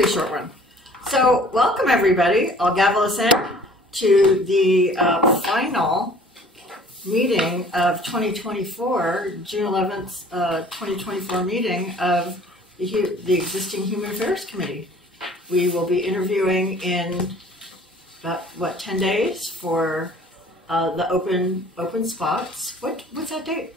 be a short one. So welcome everybody. I'll gavel us in to the final meeting of 2024, June 11th, 2024 meeting of the existing Human Affairs Committee. We will be interviewing in about, 10 days for the open spots. What's that date?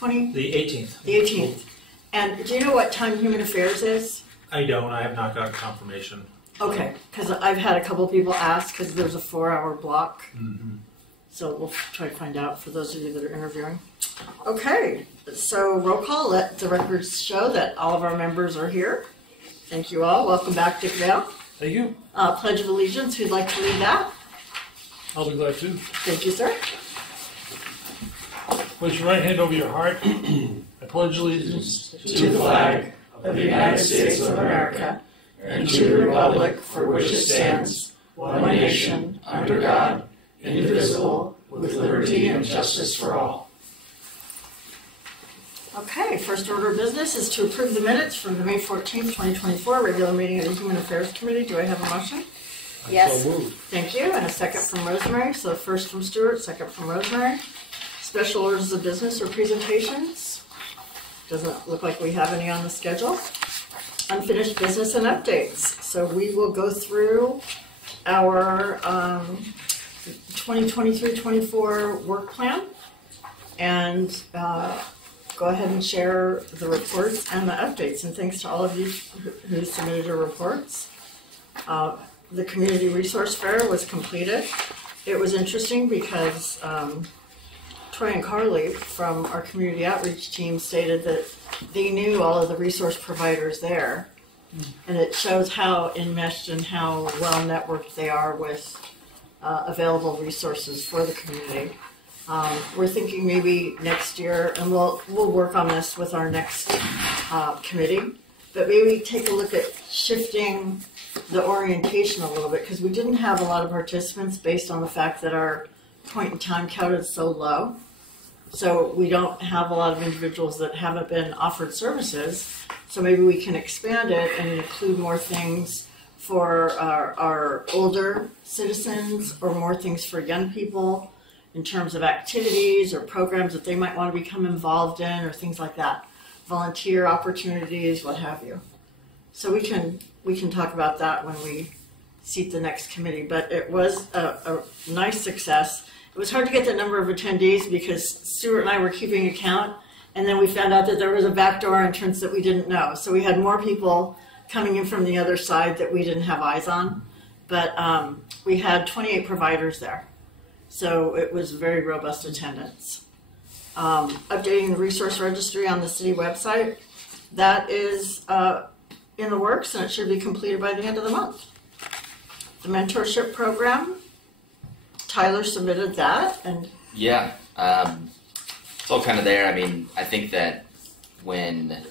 The 18th. The 18th. And do you know what time Human Affairs is? I don't. I have not got confirmation. Okay, because I've had a couple of people ask because there's a 4-hour block. Mm-hmm. So we'll try to find out for those of you that are interviewing. Okay, so roll call. Let the records show that all of our members are here. Thank you all. Welcome back, Dick Vale. Thank you. Pledge of Allegiance. Who'd like to lead that? I'll be glad to. Thank you, sir. Place your right hand over your heart. I pledge allegiance to the flag of the United States of America and to the republic for which it stands, one nation, under God, indivisible, with liberty and justice for all. Okay, first order of business is to approve the minutes from the May 14th, 2024 regular meeting of the Human Affairs Committee. Do I have a motion? Yes. So moved. Thank you, and a second from Rosemary. So first from Stuart, second from Rosemary. Special orders of business or presentations? Doesn't look like we have any on the schedule. Unfinished business and updates. So we will go through our 2023-24 work plan and go ahead and share the reports and the updates. And thanks to all of you who submitted your reports. The community resource fair was completed. It was interesting because Troy and Carly from our community outreach team stated that they knew all of the resource providers there. And it shows how enmeshed and how well networked they are with available resources for the community. We're thinking maybe next year, and we'll work on this with our next committee, but maybe take a look at shifting the orientation a little bit, because we didn't have a lot of participants based on the fact that our point in time count is so low. So we don't have a lot of individuals that haven't been offered services. So maybe we can expand it and include more things for our older citizens or more things for young people in terms of activities or programs that they might want to become involved in or things like that. Volunteer opportunities, what have you. So we can talk about that when we seat the next committee. But it was a nice success. It was hard to get the number of attendees because Stuart and I were keeping account, and then we found out that there was a backdoor entrance that we didn't know. So we had more people coming in from the other side that we didn't have eyes on. But we had 28 providers there. So it was very robust attendance. Updating the resource registry on the city website. That is in the works, and it should be completed by the end of the month. The mentorship program. Tyler submitted that, and yeah, it's all kind of there. I mean, I think that when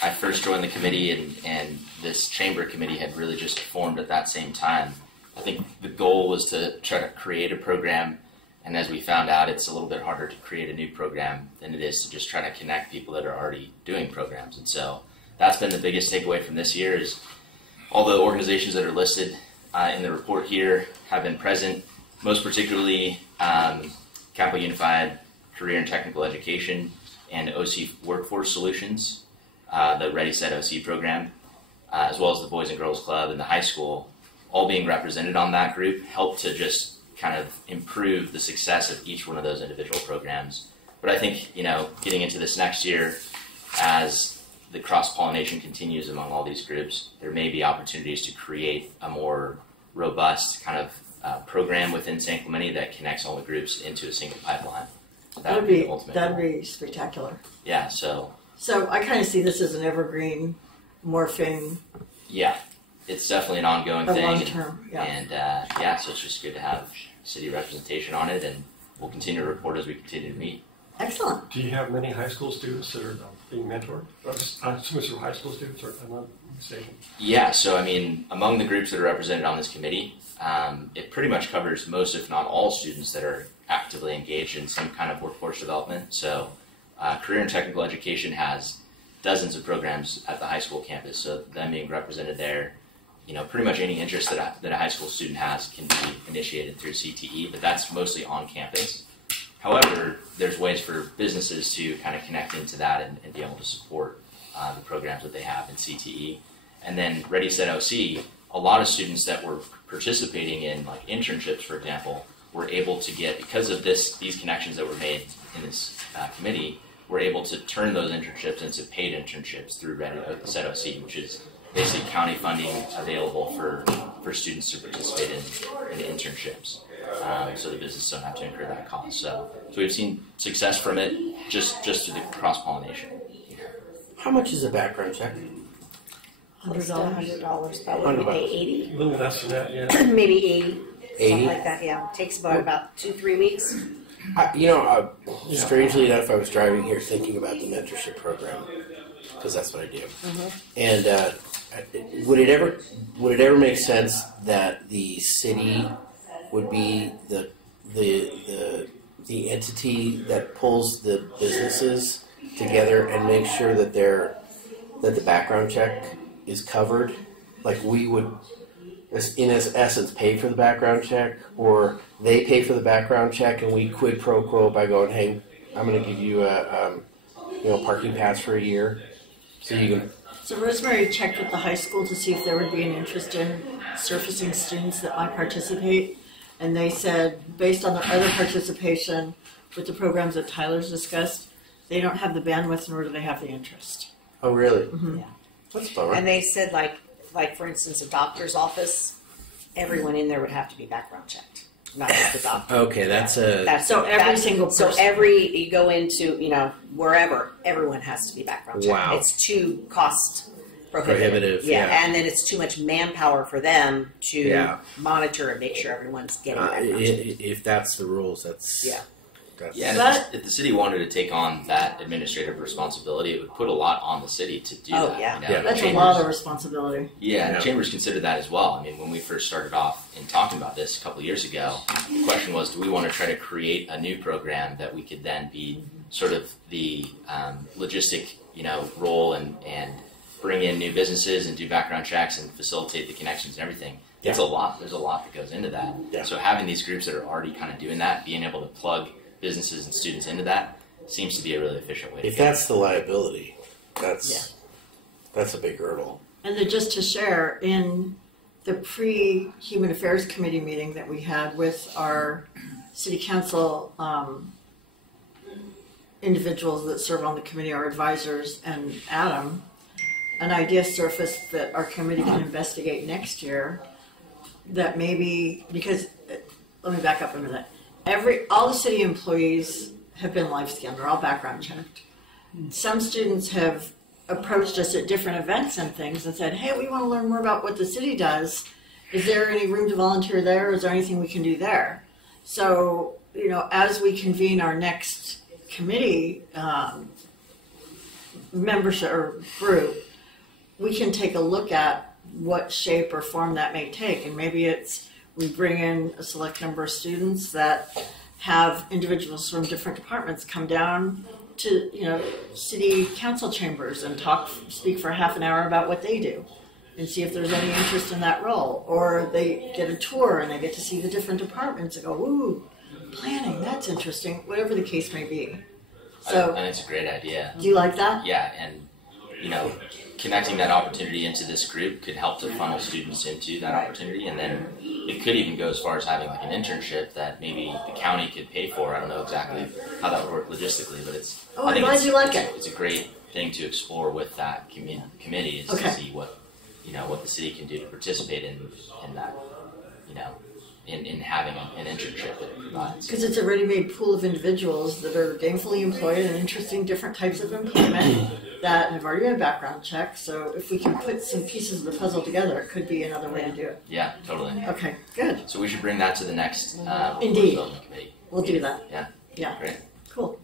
I first joined the committee and this chamber committee had really just formed at that same time, I think the goal was to try to create a program, and as we found out, it's a little bit harder to create a new program than it is to just try to connect people that are already doing programs. And so that's been the biggest takeaway from this year is all the organizations that are listed in the report here have been present. Most particularly, Capital Unified Career and Technical Education and OC Workforce Solutions, the Ready Set OC program, as well as the Boys and Girls Club and the high school, all being represented on that group, helped to just kind of improve the success of each one of those individual programs. But I think, getting into this next year, as the cross-pollination continues among all these groups, there may be opportunities to create a more robust kind of program within San Clemente that connects all the groups into a single pipeline. That'd be spectacular. Yeah, so I kind of see this as an evergreen morphing. Yeah, it's definitely an ongoing thing. Long term, yeah. And so it's just good to have city representation on it, and we'll continue to report as we continue to meet. Excellent. Do you have many high school students that are being mentored? I'm assuming it's high school students, or I'm not mistaken. Yeah, so I mean, among the groups that are represented on this committee, it pretty much covers most, if not all, students that are actively engaged in some kind of workforce development. So career and technical education has dozens of programs at the high school campus. So them being represented there, pretty much any interest that a high school student has can be initiated through CTE, but that's mostly on campus. However, there's ways for businesses to kind of connect into that and be able to support the programs that they have in CTE. And then Ready, Set, OC, a lot of students that were participating in like internships, for example, were able to get, because of these connections that were made in this committee, were able to turn those internships into paid internships through Ready, Set, OC, which is basically county funding available for students to participate in internships. So the business don't have to incur that cost. So we've seen success from it just through the cross-pollination. How much is a background check? $100. About what we pay, A little less than that, yeah. 80? Maybe 80. 80? Something like that, yeah. Takes about 2-3 weeks. Strangely enough, I was driving here thinking about the mentorship program because that's what I do. And would it ever make sense that the city would be the entity that pulls the businesses together and makes sure that the background check is covered? Like we would, in essence, pay for the background check, or they pay for the background check, and we quid pro quo by going, "Hey, I'm going to give you a parking pass for a year, so you can." So Rosemary checked with the high school to see if there would be an interest in surfacing students that might participate, and they said, based on their other participation with the programs that Tyler's discussed, they don't have the bandwidth nor do they have the interest. Oh, really? Mm-hmm. Yeah. That's a bummer. And they said, like for instance, a doctor's office, everyone in there would have to be background checked, not just the doctor. Okay, that's a. So every single person. So you go into, wherever, everyone has to be background checked. Wow. It's too cost prohibitive. Yeah. And then it's too much manpower for them to Yeah. monitor and make sure everyone's getting background checked. If that's the rules, that's Yeah. That's, Yeah, and But- if the city wanted to take on that administrative responsibility, it would put a lot on the city to do Oh, that. yeah. Yeah. That's a Chambers- lot of responsibility. Yeah, and Yeah. Chambers considered that as well. I mean, when we first started off in talking about this a couple of years ago, the question was, do we want to try to create a new program that we could then be sort of the logistic, role and bring in new businesses and do background checks and facilitate the connections and everything. Yeah. It's a lot. There's a lot that goes into that. Yeah. So having these groups that are already kind of doing that, being able to plug businesses and students into that, seems to be a really efficient way to if go. that's the liability, that's a big hurdle. And then just to share, in the pre-Human Affairs Committee meeting that we had with our city council individuals that serve on the committee, our advisors, and Adam, an idea surfaced that our committee can investigate next year, that maybe, because, let me back up a minute. All the city employees have been live scanned, they're all background checked. Some students have approached us at different events and things and said, hey, we want to learn more about what the city does. Is there any room to volunteer there? Is there anything we can do there? So, as we convene our next committee membership or group, we can take a look at what shape or form that may take. And maybe it's we bring in a select number of students that have individuals from different departments come down to, city council chambers and speak for half an hour about what they do and see if there's any interest in that role. Or they get a tour and they get to see the different departments and go, ooh, planning, that's interesting, whatever the case may be. So, I think it's a great idea. do you like that? Yeah, and connecting that opportunity into this group could help to funnel students into that opportunity, and then it could even go as far as having like an internship that maybe the county could pay for. I don't know exactly how that would work logistically, but it's. Oh, I I'm think glad it's, you like it's, it. It's a great thing to explore with that committee is Okay. to see what what the city can do to participate in that in having an internship that it provides. Because it's a ready-made pool of individuals that are gainfully employed and interested in different types of employment that have already been background checked. So if we can put some pieces of the puzzle together, it could be another way to do it. Yeah, totally. Okay, good. So we should bring that to the next Indeed. development committee. We'll do that. Yeah. Yeah, Great. cool.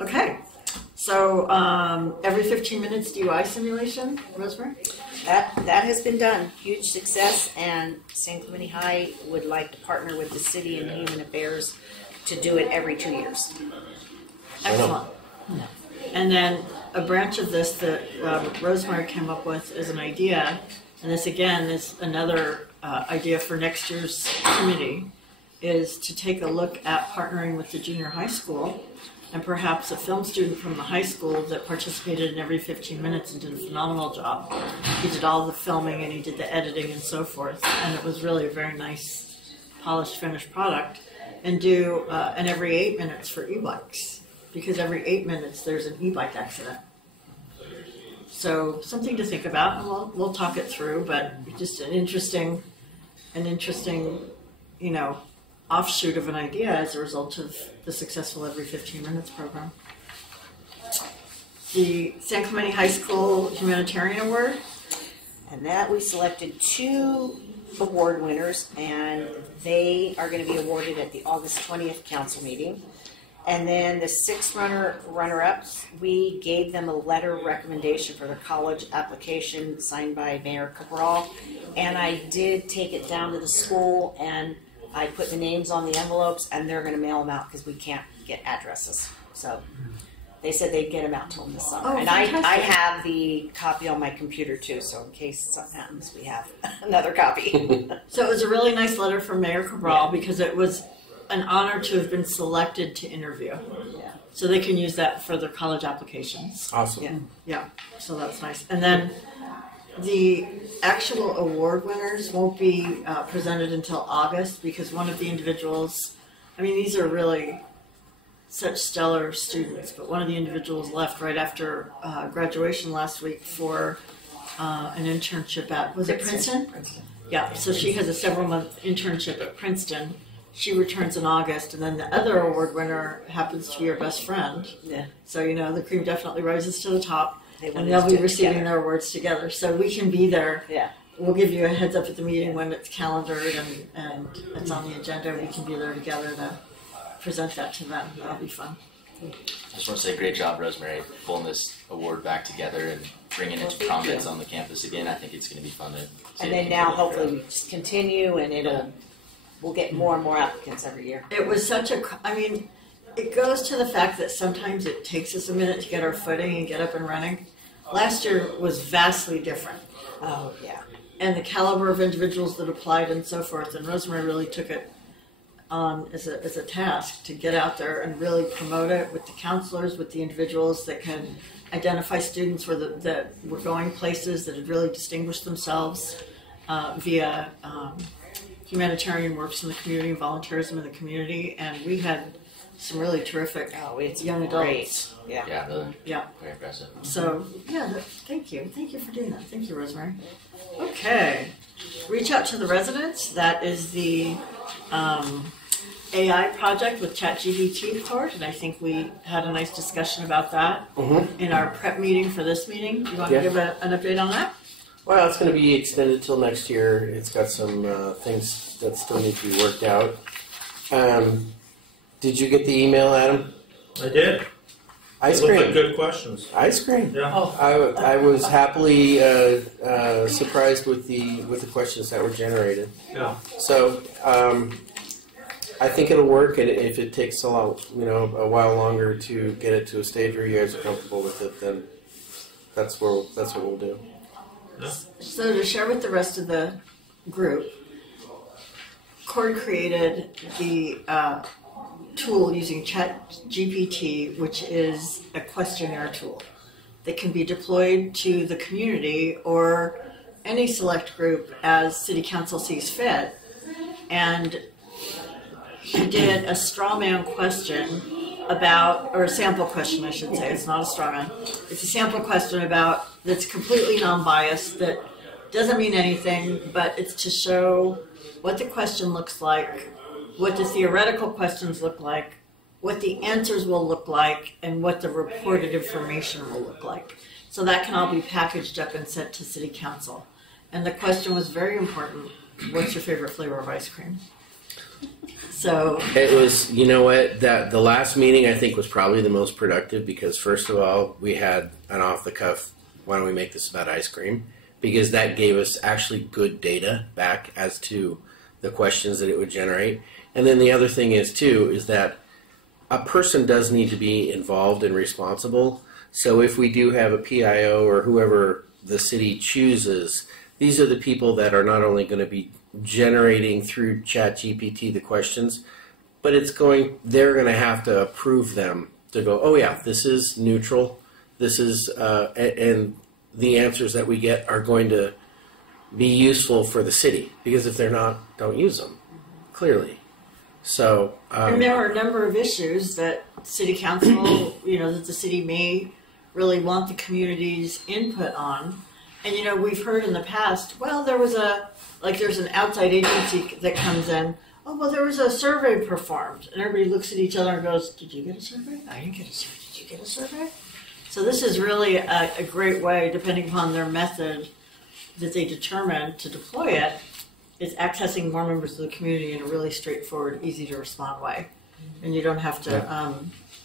Okay, so every 15 minutes DUI simulation, Rosemary? That has been done. Huge success, and San Clemente High would like to partner with the city and Human Affairs to do it every 2 years. Excellent. And then a branch of this that Rosemary came up with as an idea, and this again is another idea for next year's committee, is to take a look at partnering with the junior high school and perhaps a film student from the high school that participated in every 15 minutes and did a phenomenal job. He did all the filming and he did the editing and so forth, and it was really a very nice, polished, finished product. And do an every 8 minutes for e-bikes, because every 8 minutes there's an e-bike accident. So something to think about, and we'll talk it through, but just an interesting, offshoot of an idea as a result of the successful Every 15 Minutes program. The San Clemente High School Humanitarian Award. And that we selected 2 award winners, and they are going to be awarded at the August 20th council meeting. And then the 6 runner-ups, we gave them a letter of recommendation for their college application signed by Mayor Cabral. And I did take it down to the school, and I put the names on the envelopes, and they're going to mail them out because we can't get addresses. So they said they'd get them out to them this summer. Oh, and fantastic. I have the copy on my computer too, so in case something happens, we have another copy. So it was a really nice letter from Mayor Cabral because it was an honor to have been selected to interview. Yeah. So they can use that for their college applications. Awesome. Yeah. Yeah, so that's nice. And then the actual award winners won't be presented until August because one of the individuals, I mean, these are really such stellar students, but one of the individuals left right after graduation last week for an internship at, was it Princeton? Princeton. Yeah, so she has a several-month internship at Princeton. She returns in August, and then the other award winner happens to be her best friend. Yeah. So, the cream definitely rises to the top, They and wanted they'll to be do it receiving together. their awards together. So we can be there. Yeah. We'll give you a heads up at the meeting when it's calendared and it's on the agenda. We can be there together to present that to them. That'll be fun. I just want to say great job, Rosemary, pulling this award back together and bringing it to Thank prominence you. on the campus again. I think it's going to be fun to see. And it then continue now to hopefully grow. we just continue, and we'll get more and more applicants every year. It was such a, it goes to the fact that sometimes it takes us a minute to get our footing and get up and running. Last year was vastly different. Oh, yeah. And the caliber of individuals that applied and so forth, and Rosemary really took it on as a task to get out there and really promote it with the counselors, with the individuals that can identify students that were going places that had really distinguished themselves via humanitarian works in the community, volunteerism in the community, and we had some really terrific Oh, it's young great. adults. Yeah. Yeah, really, Yeah. very impressive. So, thank you. Thank you for doing that. Thank you, Rosemary. Okay. Reach out to the residents. That is the AI project with ChatGPT report, and I think we had a nice discussion about that in our prep meeting for this meeting. Do you want to give an update on that? Well, it's going to be extended till next year. It's got some things that still need to be worked out. Did you get the email, Adam? I did. Ice They look like cream. good questions. Ice cream. Yeah. I was happily surprised with the questions that were generated. Yeah. So I think it'll work, and if it takes a while longer to get it to a stage where you guys are comfortable with it, then that's what we'll do. So to share with the rest of the group, Cord created the tool using ChatGPT, which is a questionnaire tool that can be deployed to the community or any select group as City Council sees fit. And he did a straw man question or a sample question, I should say. It's not a straw man. It's a sample question that's completely non-biased, that doesn't mean anything, but it's to show what the question looks like, what the theoretical questions look like, what the answers will look like, and what the reported information will look like. So that can all be packaged up and sent to City Council. And the question was very important. What's your favorite flavor of ice cream? So It was, that the last meeting I think was probably the most productive because first of all, we had an off the cuff, why don't we make this about ice cream? Because that gave us actually good data back as to the questions that it would generate. And then the other thing is that a person does need to be involved and responsible. So if we do have a PIO or whoever the city chooses, these are the people that are not only going to be generating through ChatGPT the questions, but they're going to have to approve them to go, oh yeah, this is neutral, this is, and the answers that we get are going to be useful for the city, because if they're not, don't use them, clearly. So, And there are a number of issues that city council, that the city may really want the community's input on. And, we've heard in the past, well, there's an outside agency that comes in, oh, well, there was a survey performed. And everybody looks at each other and goes, did you get a survey? I didn't get a survey. Did you get a survey? So this is really a great way, depending upon their method that they determine to deploy it, is accessing more members of the community in a really straightforward, easy to respond way. And you don't have to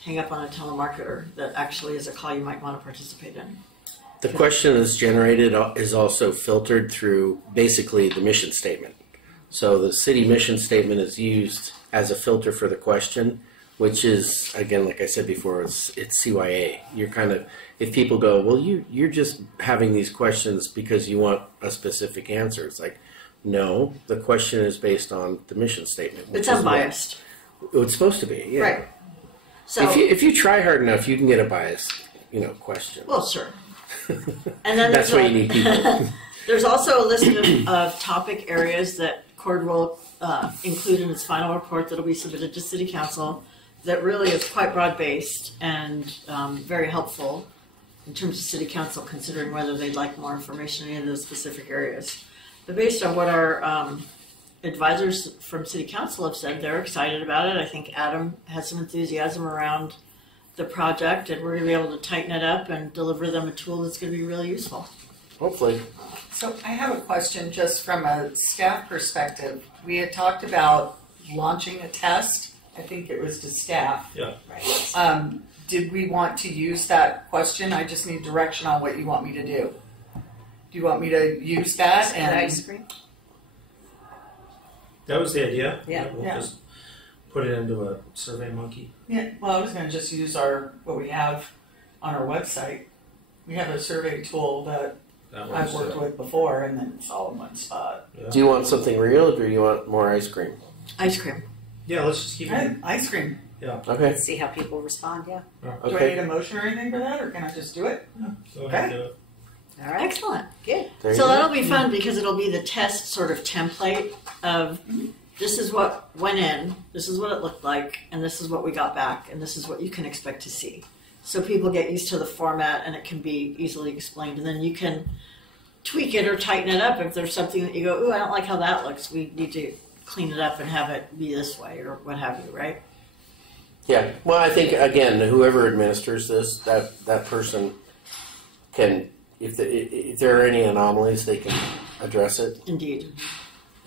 hang up on a telemarketer that actually is a call you might want to participate in. the question that's generated is also filtered through basically the mission statement. So the city mission statement is used as a filter for the question, which is, again, like I said before, it's CYA. You're kind of, if people go, well, you're just having these questions because you want a specific answer. It's like, no, the question is based on the mission statement. It's unbiased. It's supposed to be, yeah. Right. So if you try hard enough, you can get a biased, question. well, sure. And then That's why you need people. There's also a list of topic areas that CORD will include in its final report that will be submitted to City Council that really is quite broad-based and very helpful in terms of City Council considering whether they'd like more information in any of those specific areas. But based on what our advisors from City Council have said, they're excited about it. I think Adam has some enthusiasm around the project, and we're going to be able to tighten it up and deliver them a tool that's going to be really useful. Hopefully. So I have a question just from a staff perspective. We had talked about launching a test. I think it was to staff. Yeah. Right. Did we want to use that question? I just need direction on what you want me to do. Do you want me to use that? And ice cream? That was the idea. Yeah. We'll Yeah. just put it into a Survey Monkey. yeah, well, I was going to just use what we have on our website. We have a survey tool that That I've worked with before, and then it's all in one spot. Yeah. Do you want something real, or do you want more ice cream? Ice cream. Yeah, let's just keep it. Ice cream. Okay. Let's see how people respond, yeah. Do I Okay. need a motion or anything for that, or can I just do it? Go ahead and do it. All right. Excellent. Good. There you So go. that'll be fun because it'll be the test sort of template of this is what went in, this is what it looked like, and this is what we got back, and this is what you can expect to see. So people get used to the format and it can be easily explained. And then you can tweak it or tighten it up if there's something that you go, ooh, I don't like how that looks. We need to clean it up and have it be this way or what have you, right? Yeah. Well, I think again, whoever administers this, that person can, if there are any anomalies, they can address it Indeed.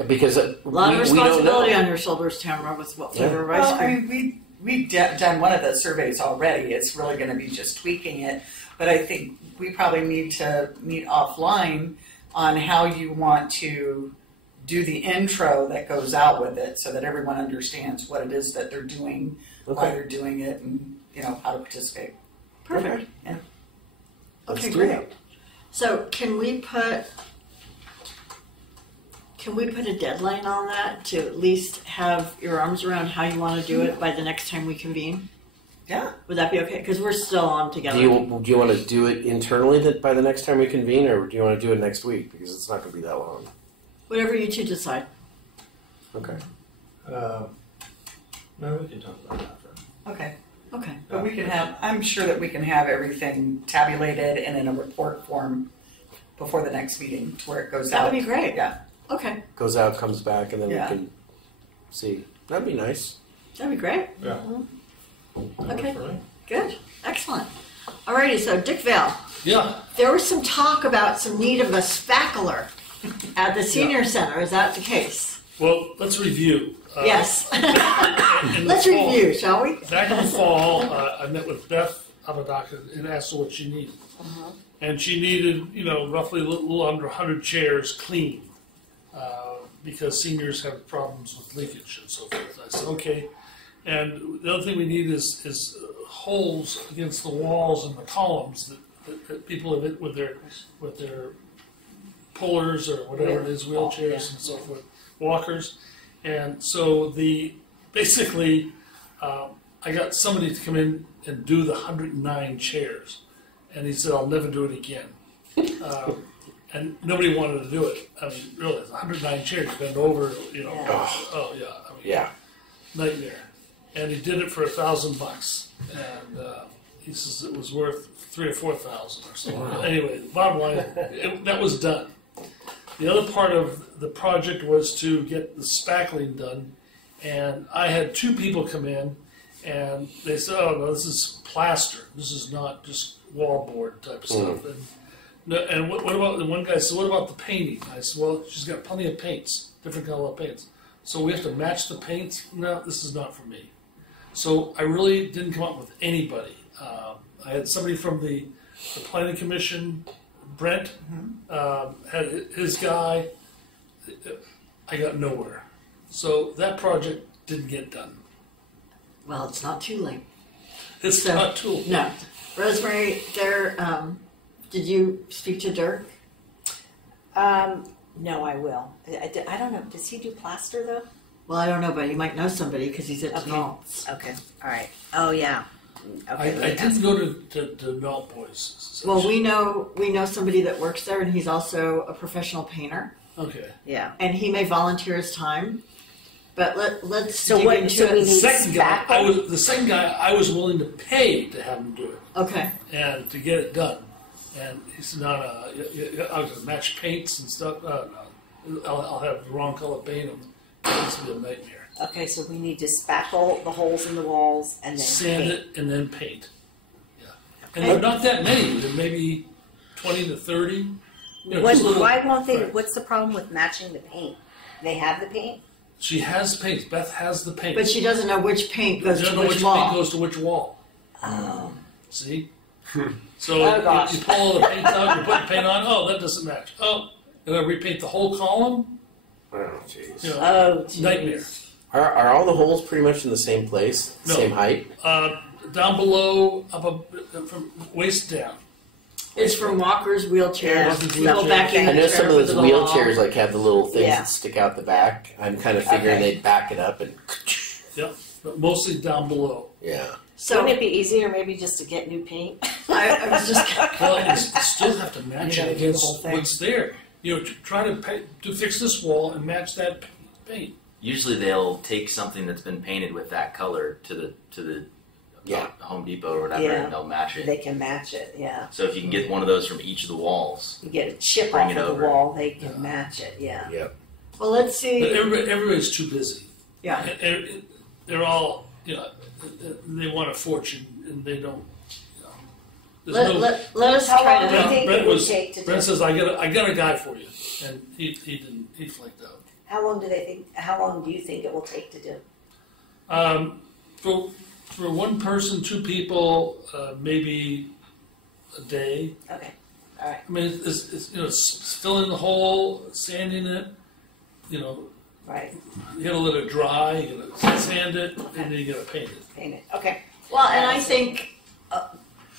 because A lot of we don't know. responsibility on your shoulders, Tamara, with what flavor of ice Well, I cream. mean, we've done one of the surveys already. It's really going to be just tweaking it. But I think we probably need to meet offline on how you want to do the intro that goes out with it so that everyone understands what it is that they're doing, why Okay. they're doing it, and how to participate. Perfect. Yeah. Okay, Let's do great. that. So can we put a deadline on that to at least have your arms around how you want to do it by the next time we convene? Yeah. Would that be okay? Because we're still on together. Do you want to do it internally by the next time we convene, or do you want to do it next week because it's not going to be that long? Whatever you two decide. Okay. No, we can talk about that after. Okay. Okay. But we can have, I'm sure that we can have everything tabulated and in a report form before the next meeting to where it goes That out. would be great. Yeah. Okay. Goes out, comes back, and then Yeah. we can see. That'd be nice. That'd be great. Yeah. That Okay. works for me. Good. Excellent. Alrighty, so Dick Vale, Yeah. there was some talk about some need of a spackler at the senior center. Is that the case? Well, let's review. Yes. in the Let's fall- review, shall we? Back in the fall, I met with Beth Amadaka and asked her what she needed. And she needed, roughly a little under 100 chairs clean because seniors have problems with leakage and so forth. I said, okay, And the other thing we need is holes against the walls and the columns that people have hit with their pullers or whatever it is, wheelchairs and so forth, walkers. And so basically, I got somebody to come in and do the 109 chairs. And he said, I'll never do it again. And nobody wanted to do it. I mean, really, 109 chairs, bend over, you know. Yeah. Oh, yeah. I mean, Yeah. nightmare. And he did it for $1,000. And he says it was worth $3,000 or $4,000 or something. Wow. Anyway, the bottom line, that was done. The other part of the project was to get the spackling done. And I had 2 people come in, and they said, oh, no, this is plaster. This is not just wallboard type stuff. And, no, and what about, the one guy said, what about the painting? I said, well, she's got plenty of paints, different color paints. So we have to match the paints? No, this is not for me. So I really didn't come up with anybody. I had somebody from the Planning Commission, Brent, had his guy. I got nowhere. So that project didn't get done. Well, it's not too late. It's So- not too. No. Rosemary, did you speak to Dirk? No, I will. I don't know. Does he do plaster though? Well, I don't know, but you might know somebody because he's at Okay. Denalt's. Okay. All right. Oh yeah. I Okay. didn't go to Melt Boys. Well, we know somebody that works there, and he's also a professional painter, Okay. Yeah. and he may volunteer his time. But let's So dig what- into so we it. need- Second guy, spackle? the second guy, I was willing to pay to have him do it Okay. and to get it done. And he said, no, I was gonna match paints and stuff. No, I'll have the wrong color paint. It's gonna be a nightmare. Okay. So we need to spackle the holes in the walls and then Sand paint. it and then paint. Yeah. And there are not that many. There may be 20 to 30. You know, What, just little- why won't they? Right. What's the problem with matching the paint? They have the paint. She has paints. Beth has the paint. But she doesn't know which paint goes You to don't know which which wall. paint goes to which wall. Oh. See? So Oh, gosh. you pull all the paint out, you put the paint on, oh, that doesn't match. Oh, you're going to repaint the whole column? Oh, jeez. You know, Oh. Geez. nightmare. Are all the holes pretty much in the same place, No. same height? Down below, from waist down. It's from walkers, wheelchairs, Walkers, people wheelchairs. backing I know the some chair of with those the wall. wheelchairs like have the little things Yeah. that stick out the back. I'm kind of figuring Okay. they'd back it up and Yep, but mostly down below. yeah. So Wouldn't it be easier maybe just to get new paint? I was just Well, you still have to match You it gotta do the whole against thing. what's there. You know, to try to fix this wall and match that paint. Usually they'll take something that's been painted with that color to the Yeah. Home Depot or whatever, Yeah. and they'll match it. They can match it. Yeah. So if you can get one of those from each of the walls, You get a chip Bring off it of the over. wall. They can match it. Yeah. well, let's But see. everybody's too busy. Yeah. And they're all, you know, they want a fortune and they don't. You know, there's Let us How try long do you to. think Brent it would was- take to do? Brent says, I got a guy for you, and he didn't. He flaked out. How long do they think? How long do you think it will take to do? For one person, 2 people, maybe a day. Okay. All right. I mean, it's you know, it's filling the hole, sanding it. You know, Right. you gotta let it dry. You gotta sand it, and then you gotta paint it. Paint it. Okay. Well, and I think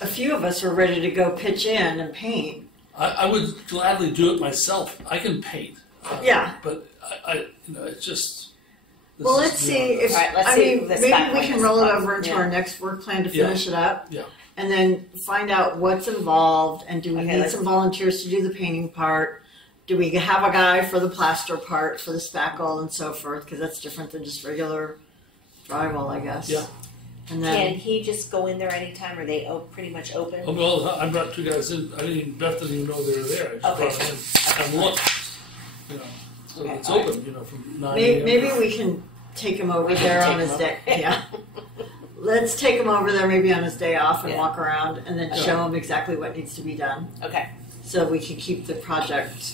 a few of us are ready to go pitch in and paint. I would gladly do it myself. I can paint. Yeah. But I you know, it's just. this Well, is let's see beyond if us. All right, let's I see mean the maybe spec we like can this roll it spot. over into Yeah. our next work plan to Yeah. finish it up. Yeah. And then find out what's involved and do we Okay, need let's- some volunteers to do the painting part? Do we have a guy for the plaster part, for the spackle and so forth? Because that's different than just regular drywall, I guess. Yeah. And Can then he just go in there anytime? Are they pretty much open? Oh, well, I brought 2 guys in. I didn't even, Beth didn't even know they were there. I just Okay. brought them in and looked. You know, so Okay, it's all right. open. You know, from 9 maybe, a.m. maybe we can take him over We can there take on his him day. over. Yeah. Let's take him over there maybe on his day off and Yeah. walk around and then Yeah. show him exactly what needs to be done Okay. so we can keep the project.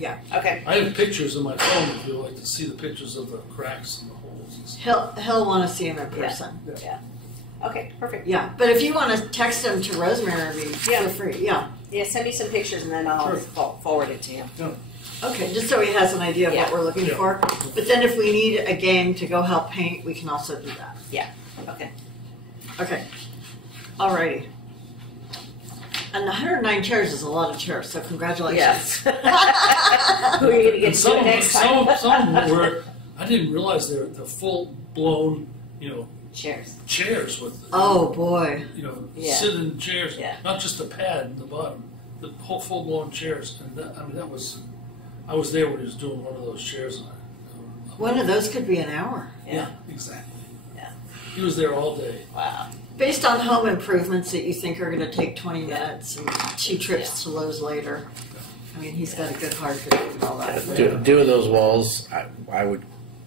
Okay. I have pictures in my phone if you'd like to see the pictures of the cracks and the holes and stuff. He'll want to see him in Yeah. person. Okay. Perfect. Yeah, but if you want to text him to Rosemary, Yeah. feel free. Yeah. Yeah. Send me some pictures and then I'll Sure. forward it to him. Okay, just so he has an idea of what we're looking Yeah. for. But then if we need a game to go help paint, we can also do that. Okay. Okay. Alrighty. And 109 chairs is a lot of chairs, so congratulations. Yes. Who are you going to get And to some do of it them, next time? some of them were, I didn't realize they're the full blown, Chairs. chairs with, Oh boy. Yeah. sit-in chairs, Yeah. not just the pad in the bottom, the whole full blown chairs. And that, I was there when he was doing one of those chairs. And One of those could be an hour. yeah, exactly. Yeah. He was there all day. Wow. Based on home improvements that you think are going to take 20 minutes and 2 trips to Lowe's later. I mean, he's got a good heart for doing all that. Doing those walls, I would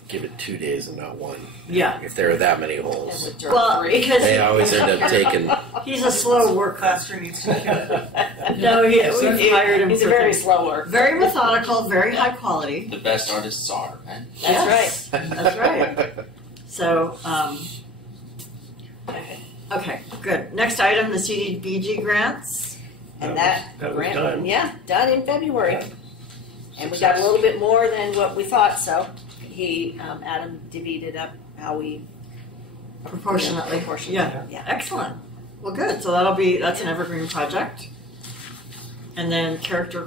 give it 2 days and not 1. Yeah. If there are that many And holes. with dirt Well, free. because They always end up taking. he's a slow worker. Classroom needs to be No, we've hired him He's a for very things. slow worker. Very methodical, very high quality. The best artists are, right? Yes, That's right. So, Okay. okay, good. Next item, the CDBG grants. And that was grant, done. yeah, done in February. Yeah. And we got a little bit more than what we thought, so he, Adam divvied it up how we. Proportionately. Proportionately, Yeah. Excellent. Well, good. So that's an evergreen project. And then character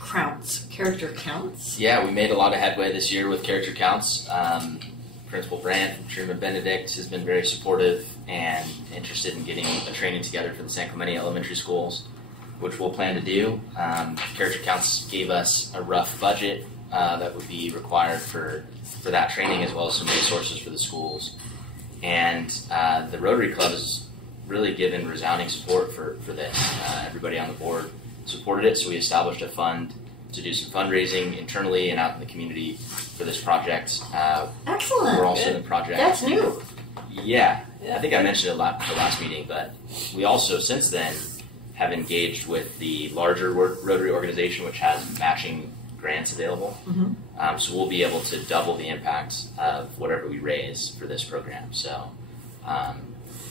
counts. Yeah, we made a lot of headway this year with character counts. Principal Brandt from Truman Benedict has been very supportive and interested in getting a training together for the San Clemente Elementary Schools, which we'll plan to do. Character counts gave us a rough budget that would be required for that training, as well as some resources for the schools. And the Rotary Club has really given resounding support for this. Everybody on the board supported it, so we established a fund to do some fundraising internally and out in the community for this project. Excellent. We're also in the project. That's new. Yeah, I think I mentioned it at the last meeting, but we also since then have engaged with the larger Rotary organization, which has matching grants available. Mhm. So we'll be able to double the impact of whatever we raise for this program. So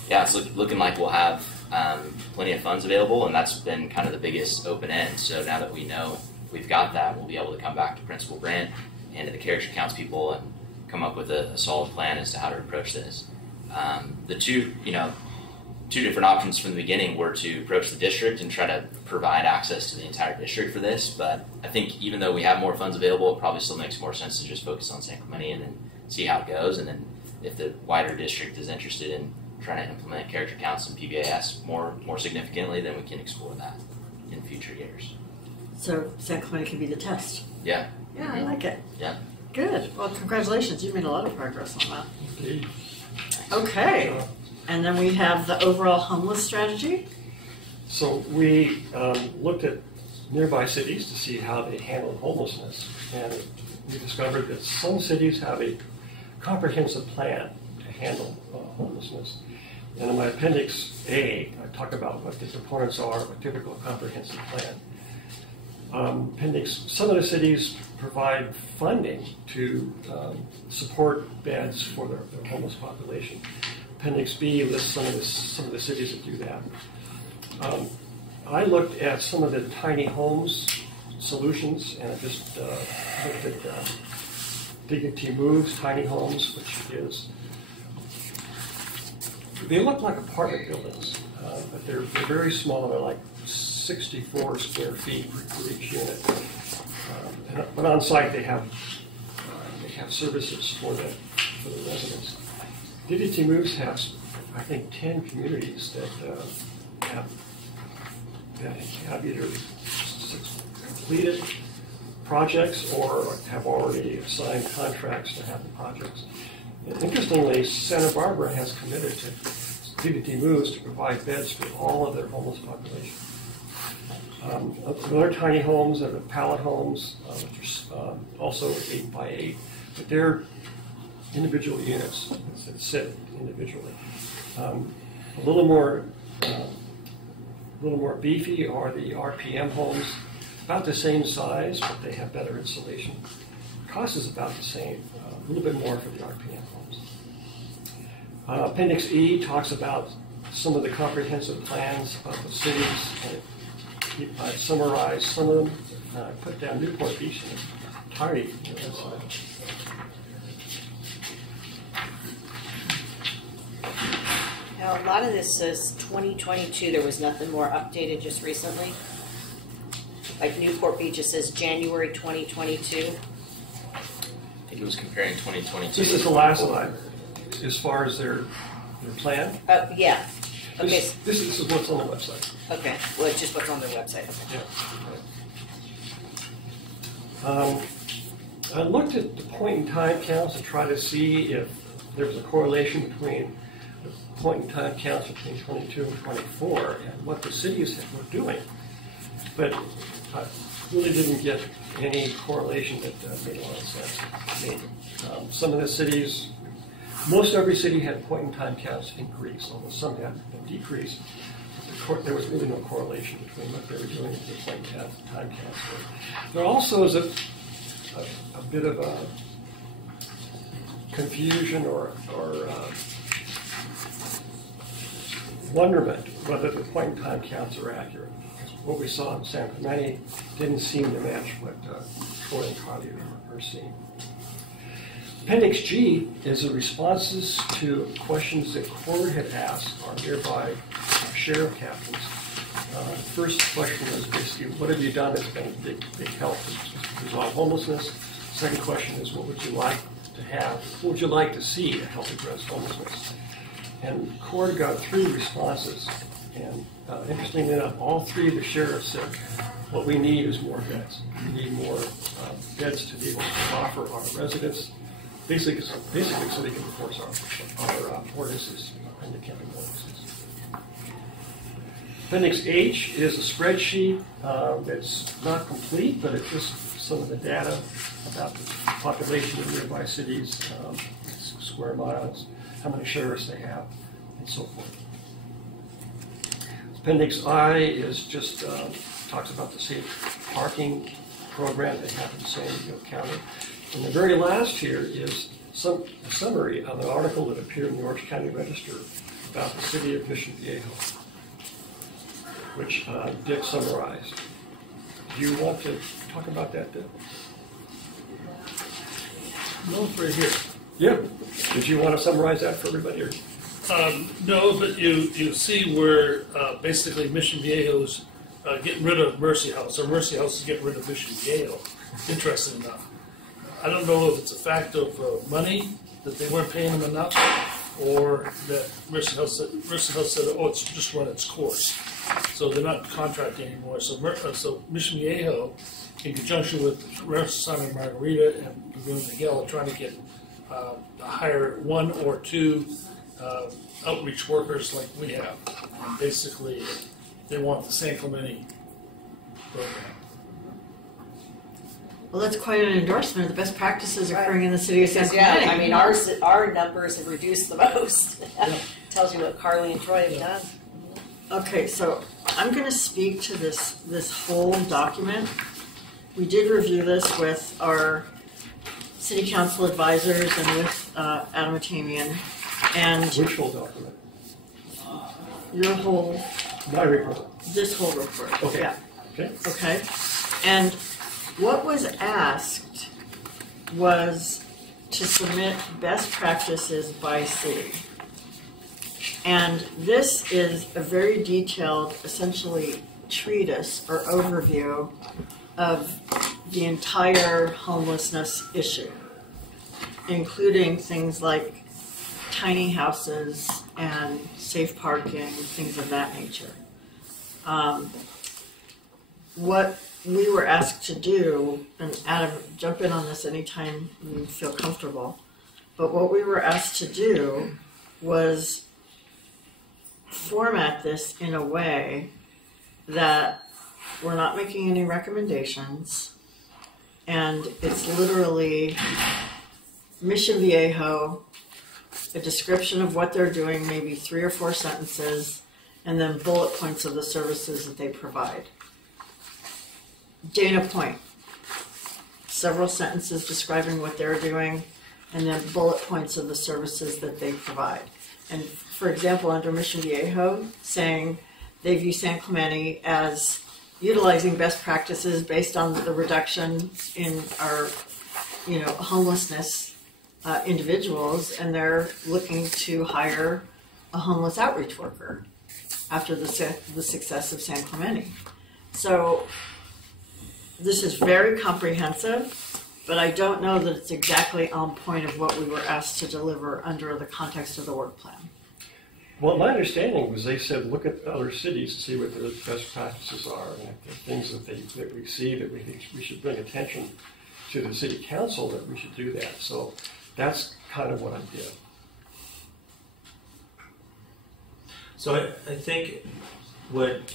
yeah, it's looking like we'll have plenty of funds available, and that's been kind of the biggest open end. So now that we know we've got that, we'll be able to come back to Principal Brandt and to the character counts people and come up with a solid plan as to how to approach this. The two different options from the beginning were to approach the district and try to provide access to the entire district for this, but I think even though we have more funds available, it probably still makes more sense to just focus on San Clemente and then see how it goes, and then if the wider district is interested in trying to implement character counts and PBAS more significantly, then we can explore that in future years. So San Clemente can be the test. Yeah. Yeah, I like it. Yeah. Good. Well, congratulations. You've made a lot of progress on that. Indeed. Okay. And then we have the overall homeless strategy. So we looked at nearby cities to see how they handle homelessness, and we discovered that some cities have a comprehensive plan to handle homelessness. And in my Appendix A, I talk about what the components are of a typical comprehensive plan. Some of the cities provide funding to support beds for their homeless population. Appendix B lists some of the cities that do that. I looked at some of the tiny homes solutions, and I just looked at Dignity Moves Tiny Homes, which is, they look like apartment buildings, but they're very small. They're like 64 square feet for each unit. But on site they have services for the residents. Dignity Moves has, I think, 10 communities that have either completed projects or have already signed contracts to have the projects. And interestingly, Santa Barbara has committed to Dignity Moves to provide beds for all of their homeless population. Other tiny homes are the pallet homes, which are also 8 by 8, but they're individual units that sit individually. A little more beefy are the RPM homes, about the same size, but they have better insulation. Cost is about the same, a little bit more for the RPM homes. Appendix E talks about some of the comprehensive plans of the cities. I summarized some of them. put down Newport Beach and it's tiny. Now, a lot of this says 2022. There was nothing more updated just recently. Like Newport Beach, it says January 2022. I think it was comparing 2022. This is the last line, as far as their plan. Yeah. Okay. This is what's on the website. Okay. Well, it's just what's on their website. Okay. Yeah. I looked at the point-in-time counts to try to see if there was a correlation between the point-in-time counts between 22 and 24 and what the cities were doing. But I really didn't get any correlation that made a lot of sense to me. Some of the cities, most every city had point-in-time counts increase, although some had a decrease. There was really no correlation between what they were doing with the point-in-time counts. There also is a bit of a confusion or wonderment whether the point-in-time counts are accurate. What we saw in San Clemente didn't seem to match what Troy and Carly are seeing. Appendix G is the responses to questions that Cord had asked our nearby sheriff captains. The first question was basically, what have you done that's been a big help to resolve homelessness? Second question is, what would you like to have? What would you like to see to help address homelessness? And Cord got 3 responses. And interestingly enough, all 3 of the sheriffs said, what we need is more beds. We need more beds to be able to offer our residents, basically so they can enforce our ordinances, independent ordinances. Appendix H is a spreadsheet that's not complete, but it's just some of the data about the population of nearby cities, square miles, how many sheriffs they have, and so forth. Appendix I is just talks about the safe parking program they have in San Diego County. And the very last here is a summary of an article that appeared in the Orange County Register about the city of Mission Viejo, which Dick summarized. Do you want to talk about that, Dick? No, it's right here. Yeah. Did you want to summarize that for everybody? Or? No, but you see where basically Mission Viejo's getting rid of Mercy House, or Mercy House is getting rid of Mission Viejo. Interesting enough. I don't know if it's a fact of money, that they weren't paying them enough, or that Mercy House said, oh, it's just run its course. So they're not contracting anymore. So Mission Viejo, in conjunction with Santa Margarita and Laguna Miguel, are trying to get hire 1 or 2 outreach workers like we have. And basically, they want the San Clemente program. Well, that's quite an endorsement of the best practices occurring in the city of San Clemente. Yeah, I mean, our numbers have reduced the most. Tells you what Carly and Troy have done. Okay, so I'm going to speak to this whole document. We did review this with our city council advisors and with Adam Atamian. And which whole document? Your whole... My report. This whole report. Okay. Yeah. Okay. Okay. And what was asked was to submit best practices by city. And this is a very detailed, essentially, treatise or overview of the entire homelessness issue, including things like tiny houses and safe parking, things of that nature. What we were asked to do, and Adam, jump in on this anytime you feel comfortable, but what we were asked to do was format this in a way that we're not making any recommendations, and it's literally Mission Viejo, a description of what they're doing, maybe 3 or 4 sentences, and then bullet points of the services that they provide. Dana Point, several sentences describing what they're doing, and then bullet points of the services that they provide. And for example, under Mission Viejo, saying they view San Clemente as utilizing best practices based on the reduction in our, homelessness individuals, and they're looking to hire a homeless outreach worker after the success of San Clemente. So this is very comprehensive, but I don't know that it's exactly on point of what we were asked to deliver under the context of the work plan. Well, my understanding was they said look at other cities to see what their best practices are, and if there are things that we see that we think we should bring attention to the city council, that we should do that. So that's kind of what I did. So I think what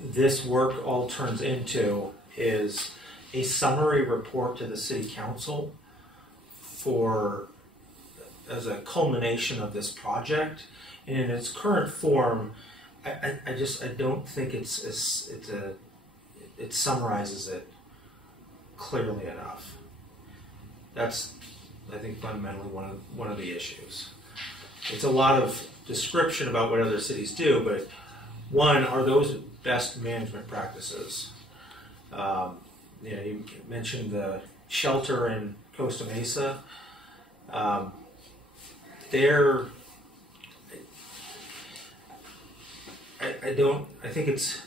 this work all turns into is a summary report to the city council as a culmination of this project. And in its current form, I don't think it summarizes it clearly enough. That's, I think, fundamentally one of the issues. It's a lot of description about what other cities do, but one, are those best management practices? You mentioned the shelter in Costa Mesa. I think it's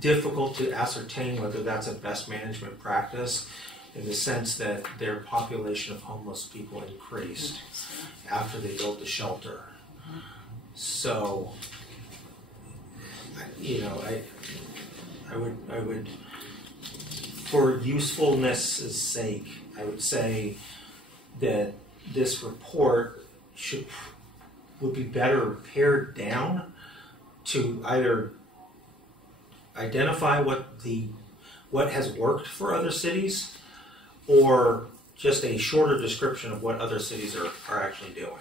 difficult to ascertain whether that's a best management practice, in the sense that their population of homeless people increased after they built the shelter. So, I would, for usefulness' sake, I would say that this report would be better pared down to either identify what has worked for other cities, or just a shorter description of what other cities are actually doing.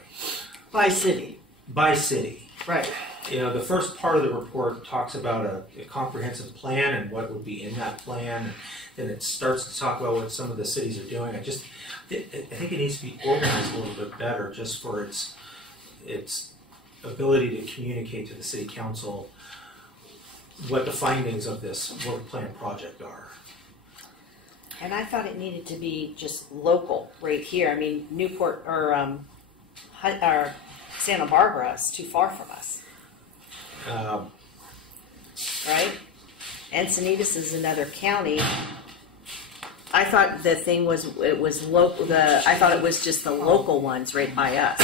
By city. By city. Right. The first part of the report talks about a comprehensive plan and what would be in that plan. Then it starts to talk about what some of the cities are doing. I think it needs to be organized a little bit better, just for its ability to communicate to the city council what the findings of this work plan project are. And I thought it needed to be just local, right here. I mean, Newport or Santa Barbara is too far from us, right? Encinitas is another county. I thought the thing was local. I thought it was just the local ones right by us.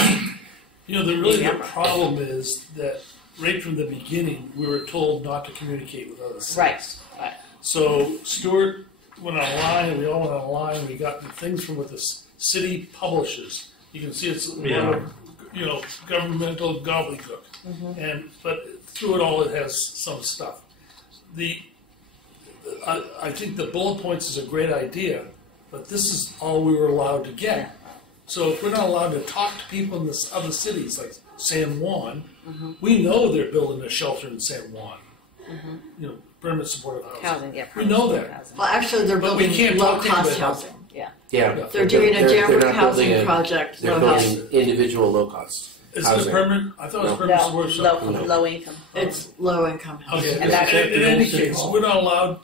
The problem is that right from the beginning we were told not to communicate with other cities. Right. So Stuart went online, we all went online, we got the things from what the city publishes. You can see it's a lot of, governmental gobbledygook. Mm-hmm. But through it all, it has some stuff. I think the bullet points is a great idea, but this is all we were allowed to get. So if we're not allowed to talk to people in the other cities, like San Juan, we know they're building a shelter in San Juan. Permanent supportive housing. We know that. Well, actually, they're But we building can't talk to low-cost them about housing. Yeah. They're doing a Jamboree not housing building project. They're low building house. individual low cost. Is it housing. a permanent? I thought it was permanent No, supportive housing. low income. It's low income housing. Okay, And that's in any case, we're not allowed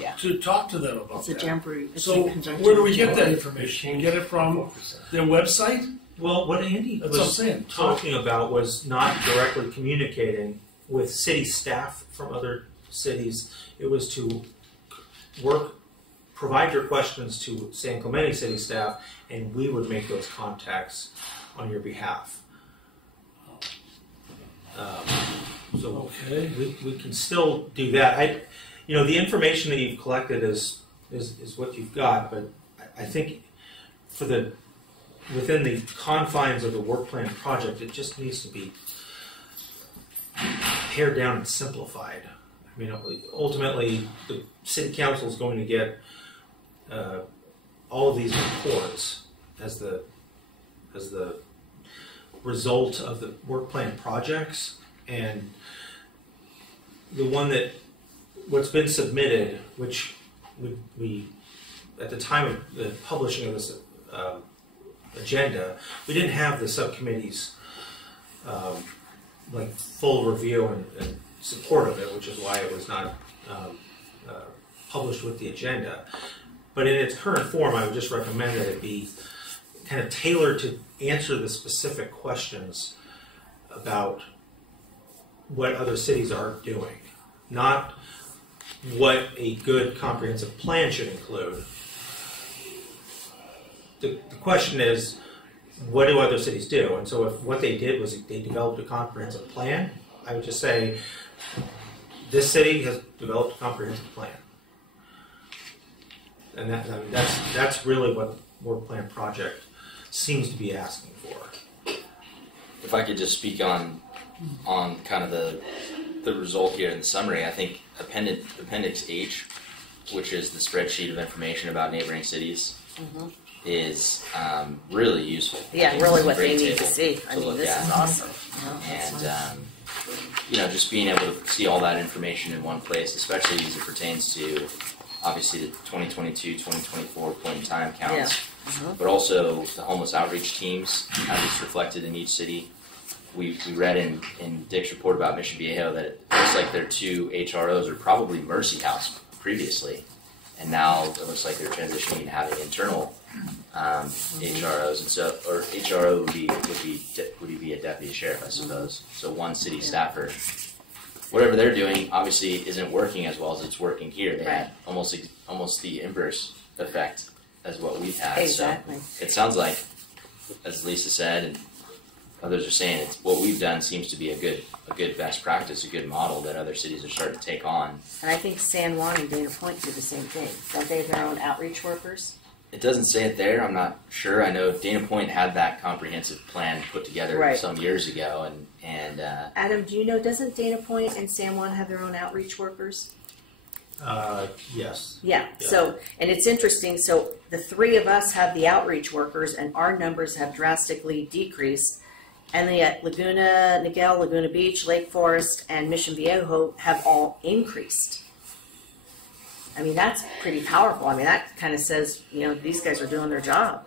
Yeah. to talk to them about It's a that. Jamboree. It's So in conjunction where do with we get that Jamboree. information? We get it from their website? Well, what Andy That's what I'm was saying. talking about was not directly communicating with city staff from other cities. It was to provide your questions to San Clemente city staff, and we would make those contacts on your behalf. So Okay. we can still do that. The information that you've collected is what you've got, but I think within the confines of the work plan project, it just needs to be pared down and simplified. I mean, ultimately, the city council is going to get all of these reports as the result of the work plan projects, and what's been submitted, which we at the time of the publishing of this agenda, we didn't have the subcommittee's full review and support of it, which is why it was not published with the agenda. But in its current form, I would just recommend that it be kind of tailored to answer the specific questions about what other cities are doing, not what a good comprehensive plan should include. The question is, what do other cities do? And so if what they did was they developed a comprehensive plan, I would just say, this city has developed a comprehensive plan. And that's really what the work plan project seems to be asking for. If I could just speak on kind of the result here in the summary, I think Appendix H, which is the spreadsheet of information about neighboring cities, is really useful. Yeah, really what they need to see. I mean, this is awesome. And just being able to see all that information in one place, especially as it pertains to obviously the 2022, 2024 point in time counts, but also the homeless outreach teams, as it's reflected in each city. We read in Dick's report about Mission Viejo that it looks like their 2 HROs are probably Mercy House previously, and now it looks like they're transitioning to having internal HROs, and so or HRO would be a deputy sheriff, I suppose. So one city staffer. Whatever they're doing obviously isn't working as well as it's working here. They had almost the inverse effect as what we've had. Exactly. So it sounds like, as Lisa said, and others are saying, it's what we've done seems to be a good best practice, a good model that other cities are starting to take on. And I think San Juan and Dana Point do the same thing. Don't they have their own outreach workers? It doesn't say it there. I'm not sure. I know Dana Point had that comprehensive plan put together some years ago, and Adam, do you know? Doesn't Dana Point and San Juan have their own outreach workers? Yes. Yeah. So, and it's interesting. So the 3 of us have the outreach workers, and our numbers have drastically decreased. And yet Laguna Niguel, Laguna Beach, Lake Forest, and Mission Viejo have all increased. I mean, that's pretty powerful. I mean, that kind of says, these guys are doing their job.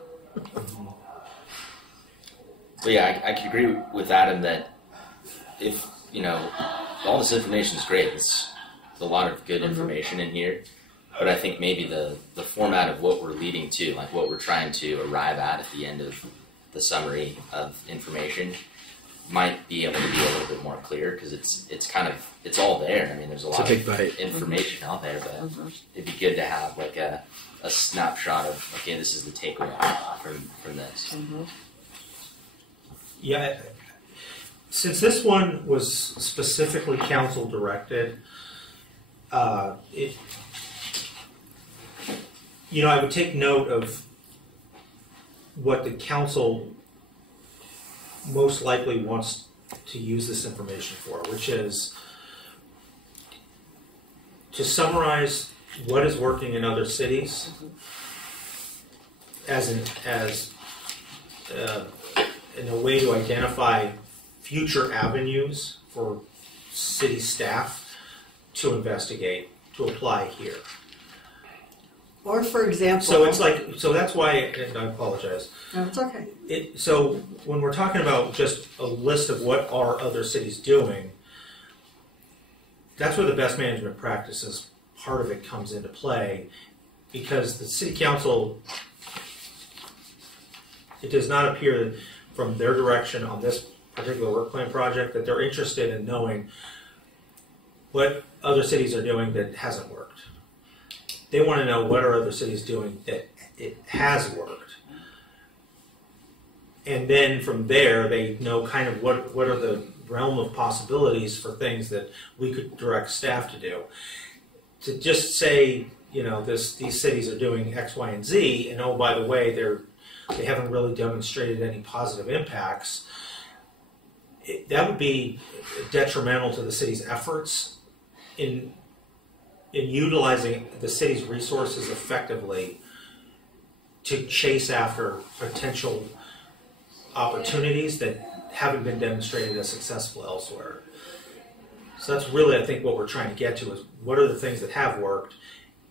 But yeah, I can agree with Adam that if, all this information is great. There's a lot of good information in here. But I think maybe the format of what we're leading to, like what we're trying to arrive at the end of the summary of information, might be able to be a little bit more clear, because it's all there. I mean, there's a lot of information out there, but it'd be good to have like a snapshot of, okay, this is the takeaway from this. Yeah, since this one was specifically council directed, I would take note of what the council most likely wants to use this information for, which is to summarize what is working in other cities as in a way to identify future avenues for city staff to investigate, to apply here. Or for example... So that's why, and I apologize. No, it's okay. So when we're talking about just a list of what are other cities doing, that's where the best management practices part of it comes into play, because the city council, it does not appear from their direction on this particular work plan project that they're interested in knowing what other cities are doing that hasn't worked. They want to know what are other cities doing that it has worked. And then from there, they know kind of what are the realm of possibilities for things that we could direct staff to do. To just say, these cities are doing X, Y, and Z, and oh, by the way, they haven't really demonstrated any positive impacts, that would be detrimental to the city's efforts in utilizing the city's resources effectively to chase after potential opportunities that haven't been demonstrated as successful elsewhere. So that's really, I think, what we're trying to get to is what are the things that have worked,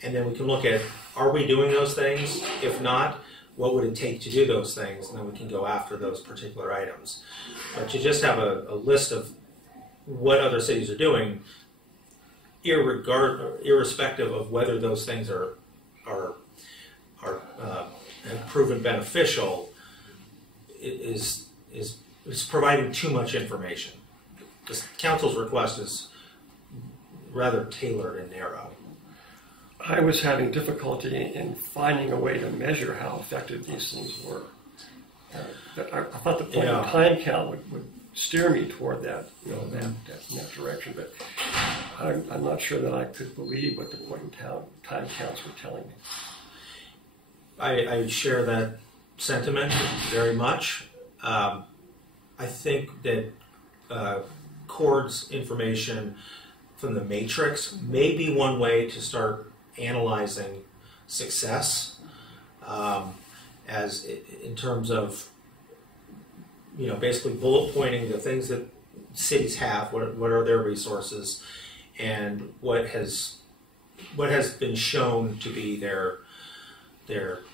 and then we can look at, are we doing those things? If not, what would it take to do those things? And then we can go after those particular items. But to just have a list of what other cities are doing irrespective of whether those things are have proven beneficial, is providing too much information. The council's request is rather tailored and narrow. I was having difficulty in finding a way to measure how effective these things were. I thought the point of time count would steer me toward that, in that direction. But I'm not sure that I could believe what the point in time counts were telling me. I share that sentiment very much. I think that Chord's information from the matrix may be one way to start analyzing success, as in terms of basically bullet pointing the things that cities have, what are their resources, and what has been shown to be their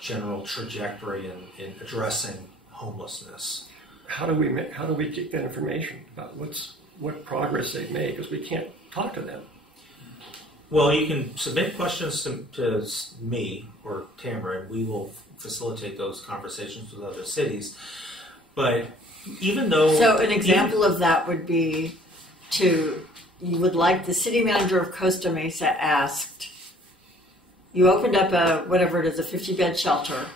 general trajectory in addressing homelessness. How do we get that information about what progress they've made? Because we can't talk to them. Well, you can submit questions to me or Tamara, and we will facilitate those conversations with other cities. But even though... So an example of that would be you would like the city manager of Costa Mesa asked, you opened up a 50-bed shelter.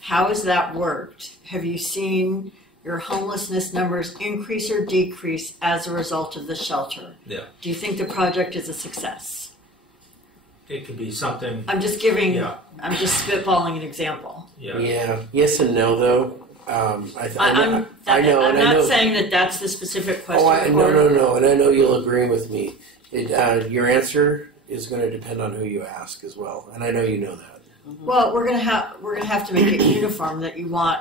How has that worked? Have you seen your homelessness numbers increase or decrease as a result of the shelter? Yeah. Do you think the project is a success? It could be something... I'm just spitballing an example. Yeah. Yes and no, though. I'm not saying that that's the specific question. No, and I know you'll agree with me. Your answer is going to depend on who you ask as well, and I know you know that. Mm-hmm. Well, we're gonna have to make it uniform that you want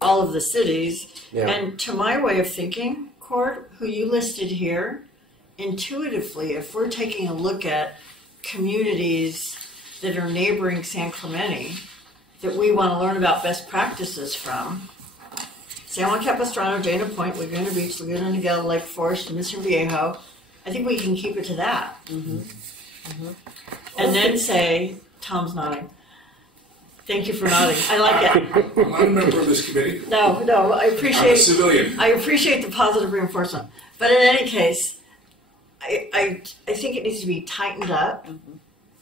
all of the cities. Yeah. And to my way of thinking, Cord, who you listed here, intuitively, if we're taking a look at communities that are neighboring San Clemente, that we want to learn about best practices from, San Juan Capistrano, Dana Point, Laguna Beach, Laguna Niguel, Lake Forest, and Mission Viejo, I think we can keep it to that. Mm-hmm. Mm-hmm. And then say, Tom's nodding. Thank you for nodding. I like it. I'm not a member of this committee. No, I I'm a appreciate. civilian. I appreciate the positive reinforcement. But in any case, I think it needs to be tightened up. Mm-hmm.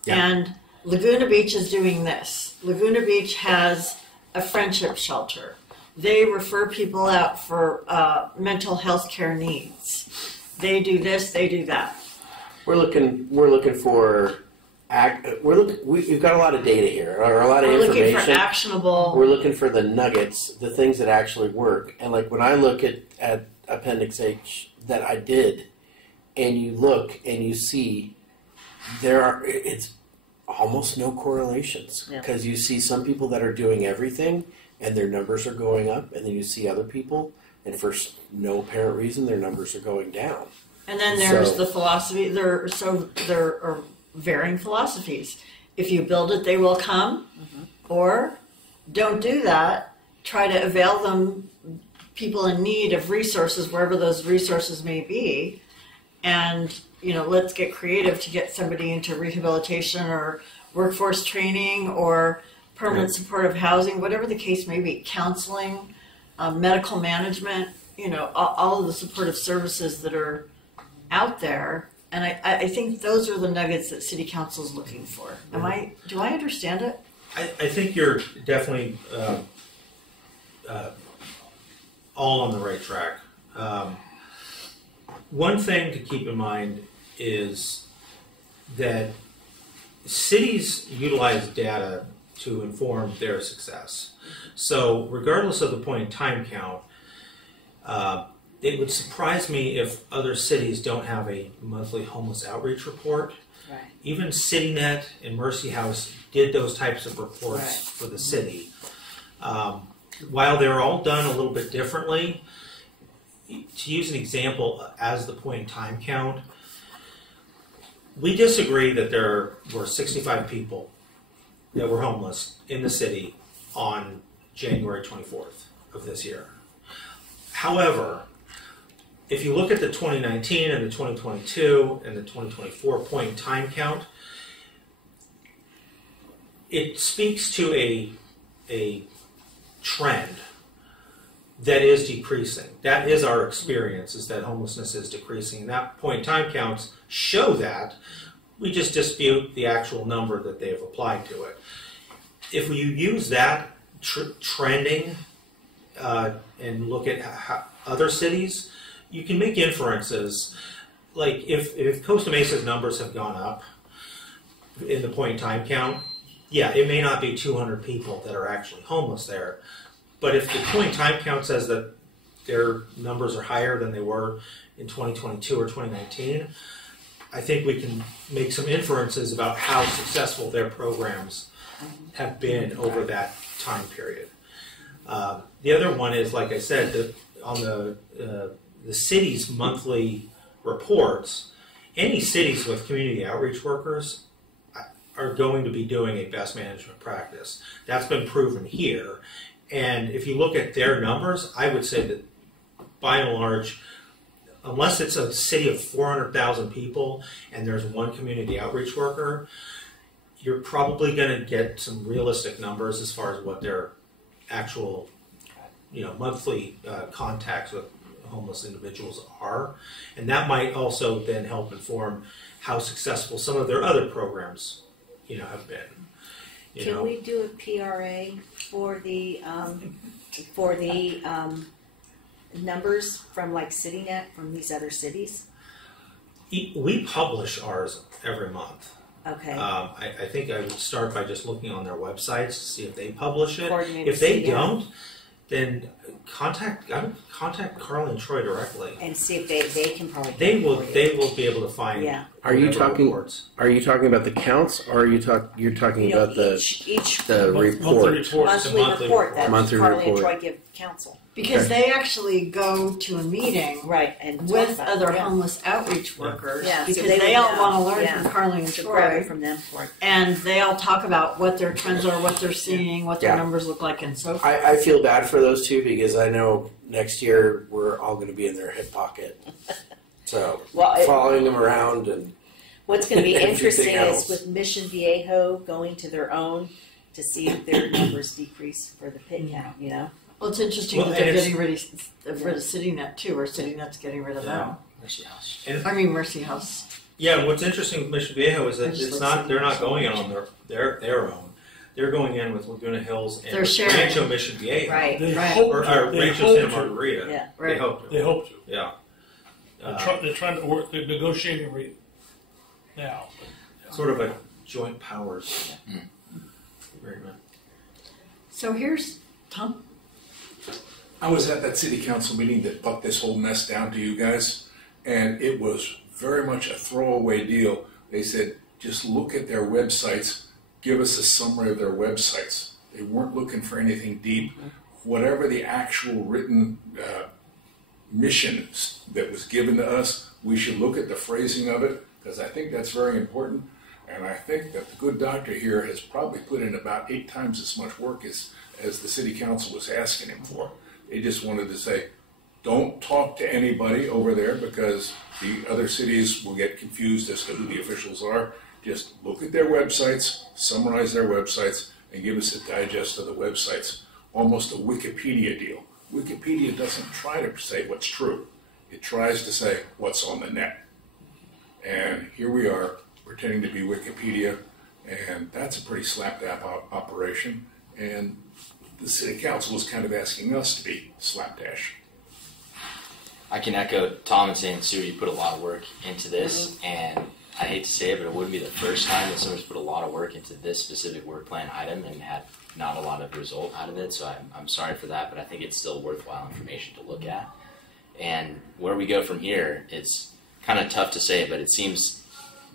Yeah. And Laguna Beach is doing this. Laguna Beach has a friendship shelter. They refer people out for mental health care needs. They do this, they do that. We're looking for we've got a lot of data here, or a lot of We're information. looking for actionable. We're looking for the nuggets, the things that actually work. And like when I look at Appendix H that I did, and you look and you see it's almost no correlations, because you see some people that are doing everything and their numbers are going up, and then you see other people and for no apparent reason their numbers are going down. And then there's the philosophy. There are varying philosophies. If you build it, they will come, or don't do that. Try to avail them, people in need of resources, wherever those resources may be, and let's get creative to get somebody into rehabilitation or workforce training or permanent supportive housing, whatever the case may be, counseling, medical management, all of the supportive services that are out there. And I think those are the nuggets that City Council is looking for. Do I understand it? I think you're definitely all on the right track. One thing to keep in mind is that cities utilize data to inform their success. So regardless of the point in time count, it would surprise me if other cities don't have a monthly homeless outreach report. Right. Even CityNet and Mercy House did those types of reports for the city. While they're all done a little bit differently, to use an example as the point in time count, we disagree that there were 65 people that were homeless in the city on January 24th of this year. However, if you look at the 2019 and the 2022 and the 2024 point in time count, it speaks to a trend that is decreasing. That is our experience, is that homelessness is decreasing. That point in time counts show that. We just dispute the actual number that they have applied to it. If you use that trending and look at other cities, you can make inferences. Like if Costa Mesa's numbers have gone up in the point in time count, yeah, it may not be 200 people that are actually homeless there. But if the point in time count says that their numbers are higher than they were in 2022 or 2019, I think we can make some inferences about how successful their programs have been over that time period. The other one is, like I said, on the city's monthly reports, any cities with community outreach workers are going to be doing a best management practice. That's been proven here. And if you look at their numbers, I would say that by and large, unless it's a city of 400,000 people and there's one community outreach worker, you're probably going to get some realistic numbers as far as what their actual, monthly contacts with homeless individuals are. And that might also then help inform how successful some of their other programs, have been. Can we do a PRA for the numbers from like CityNet from these other cities? We publish ours every month. Okay. I think I would start by just looking on their websites to see if they publish it. Coordinate If they CDM. don't, then contact Carly and Troy directly. And see if they can probably. They will for you. they will be able to find. Yeah. Are you whatever talking? reports. Are you talking about the counts, or are you're talking about each the Monthly report? report. monthly monthly report that Monthly Carly and report. Troy give council. Because Okay. they actually go to a meeting Right, and talk with about other it, yeah. homeless outreach workers Yeah, so because they they would all know. want to learn Yeah. from Carly and So grab Troy, it from them for it. and they all talk about what their trends are, what they're seeing, what their Yeah. numbers look like, and so forth. I feel bad for those two because I know next year we're all going to be in their hip pocket. So Well, following them around and what's going to be Everything interesting else. is with Mission Viejo going to their own to see if their numbers decrease for the pit count. Well, it's interesting Well, that they're and it's- getting rid of CityNet too, or CityNet's getting rid of them. Mercy House. I mean, Mercy House. Yeah, what's interesting with Mission Viejo is that Just it's like not they're not City going in on their own. They're going in with Laguna Hills and They're sharing. Rancho Mission Viejo. Right. They Right. hope Or to. They Rancho hope Santa to. Margarita. Yeah. They Right. hope to. They hope to. Yeah. They're trying to work. They're negotiating right now. Sort of a joint powers Mm. agreement. So here's Tom. I was at that city council meeting that put this whole mess down to you guys, and it was very much a throwaway deal. They said, just look at their websites, give us a summary of their websites. They weren't looking for anything deep. Whatever the actual written mission that was given to us, we should look at the phrasing of it, because I think that's very important. And I think that the good doctor here has probably put in about 8 times as much work as the city council was asking him for. They just wanted to say, don't talk to anybody over there because the other cities will get confused as to who the officials are. Just look at their websites, summarize their websites, and give us a digest of the websites. Almost a Wikipedia deal. Wikipedia doesn't try to say what's true. It tries to say what's on the net. And here we are pretending to be Wikipedia, and that's a pretty slapdash operation. And the city council was kind of asking us to be slapdash. I can echo Tom and saying, Sue, you put a lot of work into this, and I hate to say it, but it wouldn't be the first time that someone's put a lot of work into this specific work plan item and had not a lot of result out of it, so I'm sorry for that, but I think it's still worthwhile information to look at. And where we go from here, it's kind of tough to say, but it seems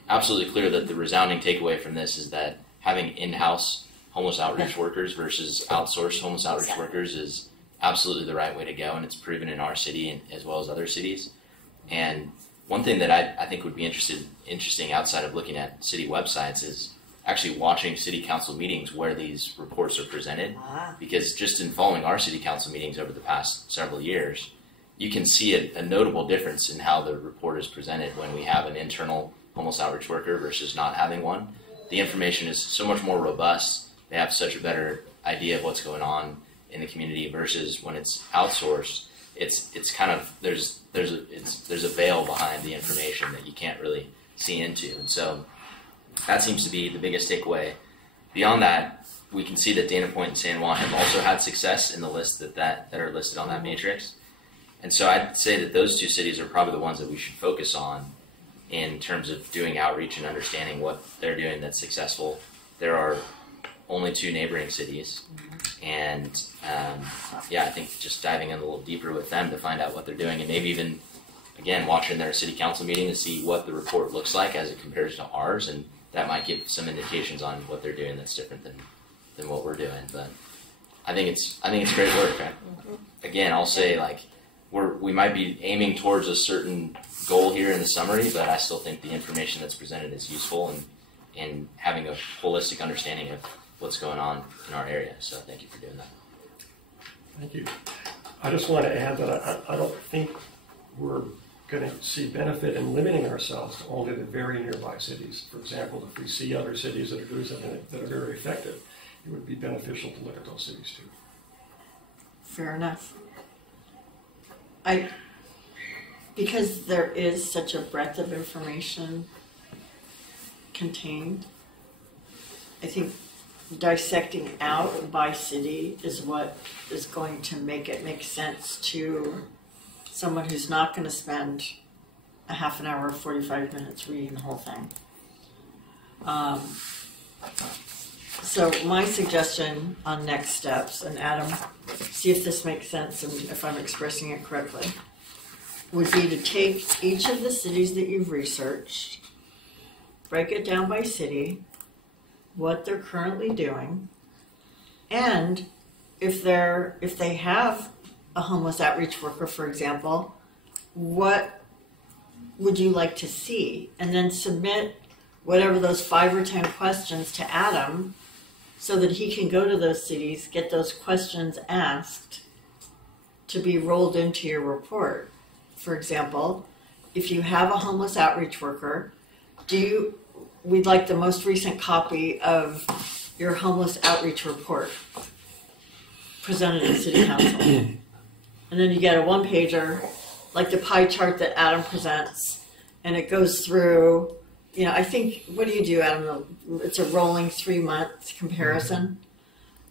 absolutely clear that the resounding takeaway from this is that having in-house homeless outreach workers versus outsourced homeless outreach workers is absolutely the right way to go, and it's proven in our city and as well as other cities. And one thing that I think would be interesting outside of looking at city websites is actually watching city council meetings where these reports are presented, because just in following our city council meetings over the past several years, you can see a notable difference in how the report is presented when we have an internal homeless outreach worker versus not having one. The information is so much more robust. They have such a better idea of what's going on in the community versus when it's outsourced. It's kind of there's a veil behind the information that you can't really see into, and so that seems to be the biggest takeaway. Beyond that, we can see that Dana Point and San Juan have also had success in the list that are listed on that matrix. And so I'd say that those two cities are probably the ones that we should focus on in terms of doing outreach and understanding what they're doing that's successful. There are only 2 neighboring cities, and I think just diving in a little deeper with them to find out what they're doing, and maybe even, again, watching their city council meeting to see what the report looks like as it compares to ours, and that might give some indications on what they're doing that's different than what we're doing. But I think it's great work. Again, I'll say, like, we might be aiming towards a certain goal here in the summary, but I still think the information that's presented is useful in having a holistic understanding of what's going on in our area. So thank you for doing that. Thank you. I just want to add that I don't think we're going to see benefit in limiting ourselves to only the very nearby cities. For example, if we see other cities that are doing something that are very effective, it would be beneficial to look at those cities too. Fair enough. Because there is such a breadth of information contained, I think dissecting out by city is what is going to make it make sense to someone who's not going to spend a half an hour, 45 minutes reading the whole thing. So my suggestion on next steps, and Adam, see if this makes sense and if I'm expressing it correctly, would be to take each of the cities that you've researched, break it down by city, what they're currently doing, and if they have a homeless outreach worker, for example, what would you like to see? And then submit whatever those 5 or 10 questions to Adam so that he can go to those cities, get those questions asked to be rolled into your report. For example, if you have a homeless outreach worker, we'd like the most recent copy of your homeless outreach report presented to City Council. And then you get a 1-pager, like the pie chart that Adam presents, and it goes through, I think, what do you do, Adam? It's a rolling 3-month comparison.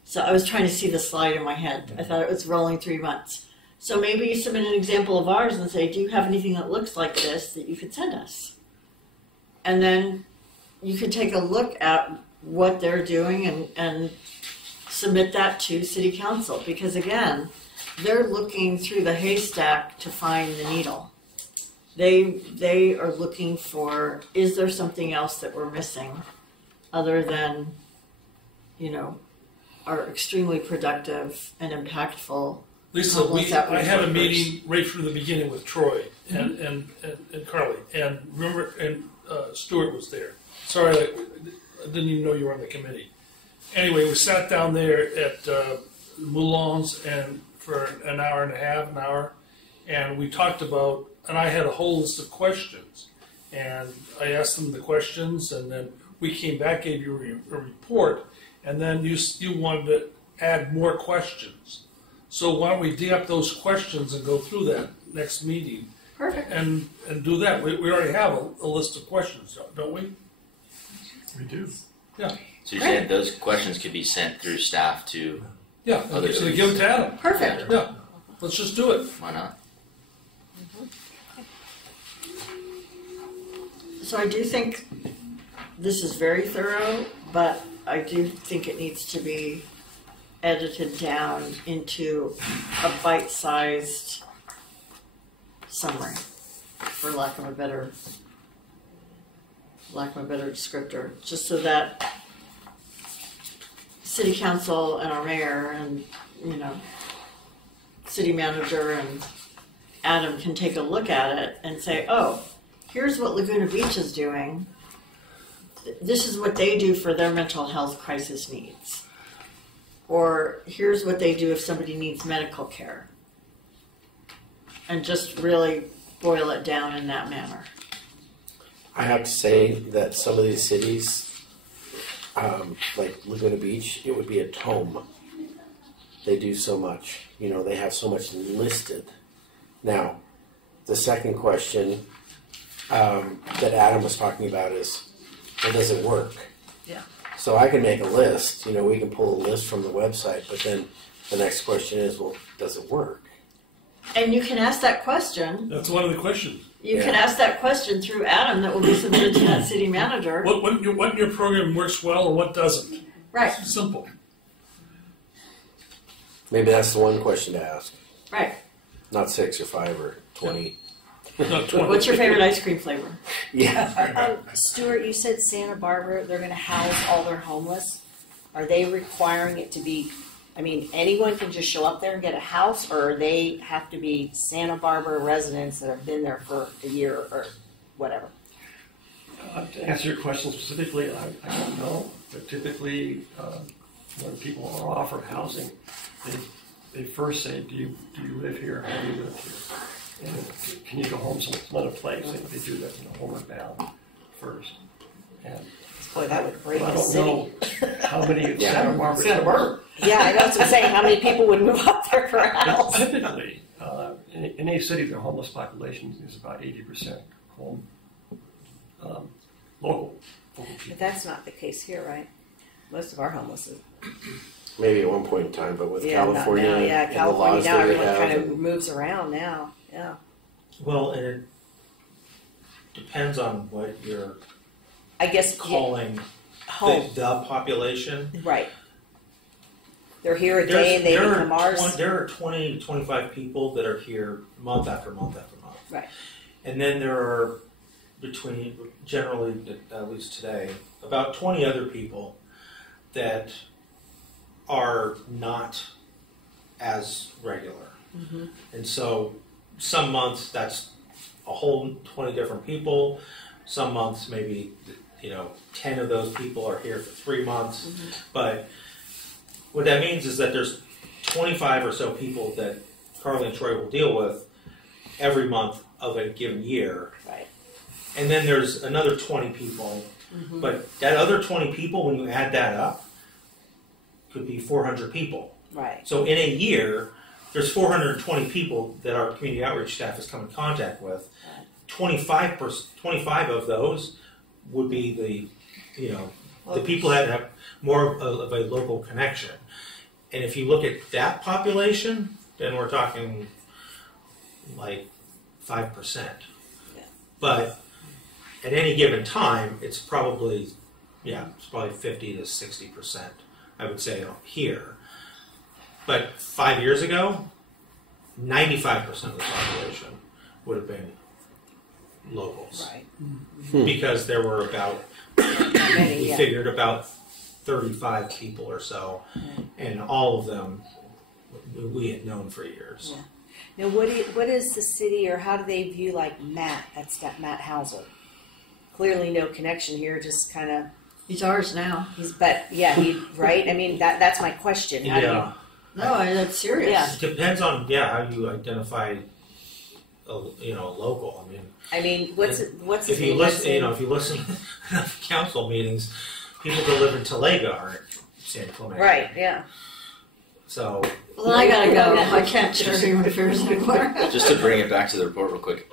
So I was trying to see the slide in my head. I thought it was rolling 3 months. So maybe you submit an example of ours and say, do you have anything that looks like this that you could send us? And then you could take a look at what they're doing and submit that to City Council. Because again, they're looking through the haystack to find the needle. They are looking for, is there something else that we're missing other than, our extremely productive and impactful Lisa, I had a meeting right from the beginning with Troy and Carly, and remember, and Stuart was there. Sorry, I didn't even know you were on the committee. Anyway, we sat down there at Moulins and for an hour and a half, and we talked about, and I had a whole list of questions, and I asked them the questions, and then we came back, gave you a report, and then you wanted to add more questions. So why don't we dig up those questions and go through that next meeting? Perfect. And do that. We already have a list of questions, don't we? We do. Yeah. So you're saying those questions could be sent through staff to Yeah. other So cities? give it to Adam. Perfect. Yeah. Let's just do it. Why not? So I do think this is very thorough, but I do think it needs to be edited down into a bite-sized summary, for lack of a better descriptor, just so that City Council and our mayor and city manager and Adam can take a look at it and say, oh, here's what Laguna Beach is doing. This is what they do for their mental health crisis needs. Or here's what they do if somebody needs medical care. and just really boil it down in that manner. I have to say that some of these cities, like Laguna Beach, it would be a tome. They do so much. You know, they have so much listed. Now, the second question that Adam was talking about is, well, does it work? Yeah. So I can make a list. You know, we can pull a list from the website, but then the next question is, well, does it work? And you can ask that question. That's one of the questions. You can ask that question through Adam that will be submitted to that city manager. What in your program works well and what doesn't? Right, It's simple. Maybe that's the one question to ask. right. Not 6 or 5 or 20. Not 20. What's your favorite ice cream flavor? Yeah. Stuart, you said Santa Barbara, they're going to house all their homeless. Are they requiring it to be, I mean, anyone can just show up there and get a house, or they have to be Santa Barbara residents that have been there for a year or whatever? To answer your question specifically, I don't know, but typically when people are offered housing, they first say, do you live here? Have you lived here? And can you go home some other place? And they do that, homeward bound first. And Boy, that would break I a don't city. know how many Yeah. Santa Barbara. Santa Barbara. Yeah, I know what I'm saying. How many people would move up there for a house? Typically, in any city, their homeless population is about 80% home, local But people. that's not the case here, right? Most of our homeless is. Maybe at one point in time, but with Yeah, not California now. Yeah, and California the now, laws that everyone they kind have, of moves around now. Yeah. Well, and it depends on what you're I guess calling home. the population. Right. They're here a day and they become ours. There are 20 to 25 people that are here month after month after month. Right. And then there are generally, at least today, about 20 other people that are not as regular. Mm-hmm. And so some months that's a whole 20 different people. Some months maybe 10 of those people are here for 3 months. Mm-hmm. But what that means is that there's 25 or so people that Carly and Troy will deal with every month of a given year. Right. And then there's another 20 people. Mm-hmm. But that other 20 people, when you add that up, could be 400 people. Right. So in a year, there's 420 people that our community outreach staff has come in contact with. 25 of those would be the people that have more of a local connection. And if you look at that population, then we're talking like 5%. Yeah. But at any given time, it's probably 50 to 60%, I would say, here. But 5 years ago, 95% of the population would have been locals. Right. Because there were about, Many, we yeah. figured about 35 people or so, and all of them we had known for years. Yeah. Now, what is the city, or how do they view like Matt? That's that Matt Hauser. Clearly, no connection here. Just kind of. He's ours now. Right. I mean, that's my question. How do you, Yeah, No, that's serious. Yeah. it depends on how you identify a local. I mean, what's If you listen, if you listen to enough council meetings, people that live in Talega aren't San Clemente. Right. Yeah. So Well, then I gotta go. I can't share my affairs anymore. Just to bring it back to the report real quick,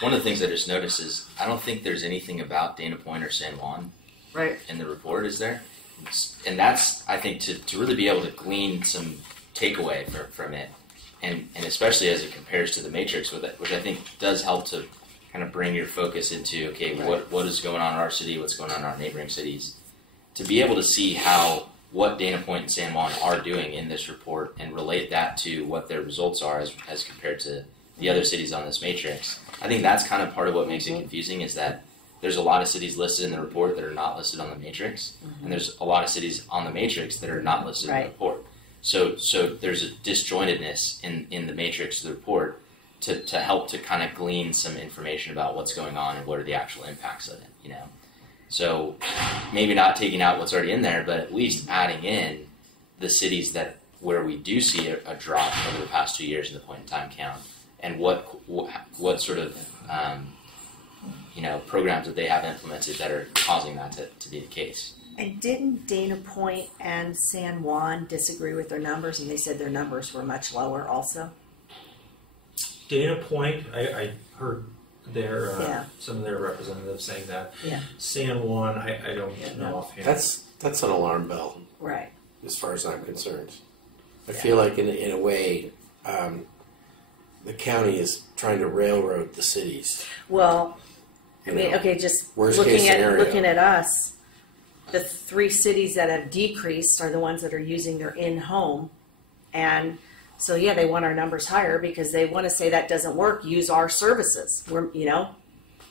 one of the things I just noticed is I don't think there's anything about Dana Point or San Juan Right. in the report, is there? And that's, I think, to really be able to glean some takeaway from it, and especially as it compares to the Matrix, which I think does help to kind of bring your focus into, okay, what is going on in our city, what's going on in our neighboring cities, to be able to see what Dana Point and San Juan are doing in this report and relate that to what their results are as compared to the other cities on this matrix. I think that's kind of part of what makes it confusing, is that there's a lot of cities listed in the report that are not listed on the matrix, and there's a lot of cities on the matrix that are not listed in the report. So there's a disjointedness in the matrix of the report to help to kind of glean some information about what's going on and what are the actual impacts of it, So maybe not taking out what's already in there, but at least adding in the cities where we do see a drop over the past 2 years in the point in time count, and what sort of programs that they have implemented that are causing that to be the case. And didn't Dana Point and San Juan disagree with their numbers, and they said their numbers were much lower also? Dana Point, I heard Yeah. some of their representatives saying that. Yeah. San Juan, I don't know offhand. That's an alarm bell Right. as far as I'm concerned. I feel like in a way, the county is trying to railroad the cities. Well, I You mean, know, okay, just worst case scenario. looking at us, the 3 cities that have decreased are the ones that are using their in-home, and so yeah, they want our numbers higher because they want to say that doesn't work. Use our services. We're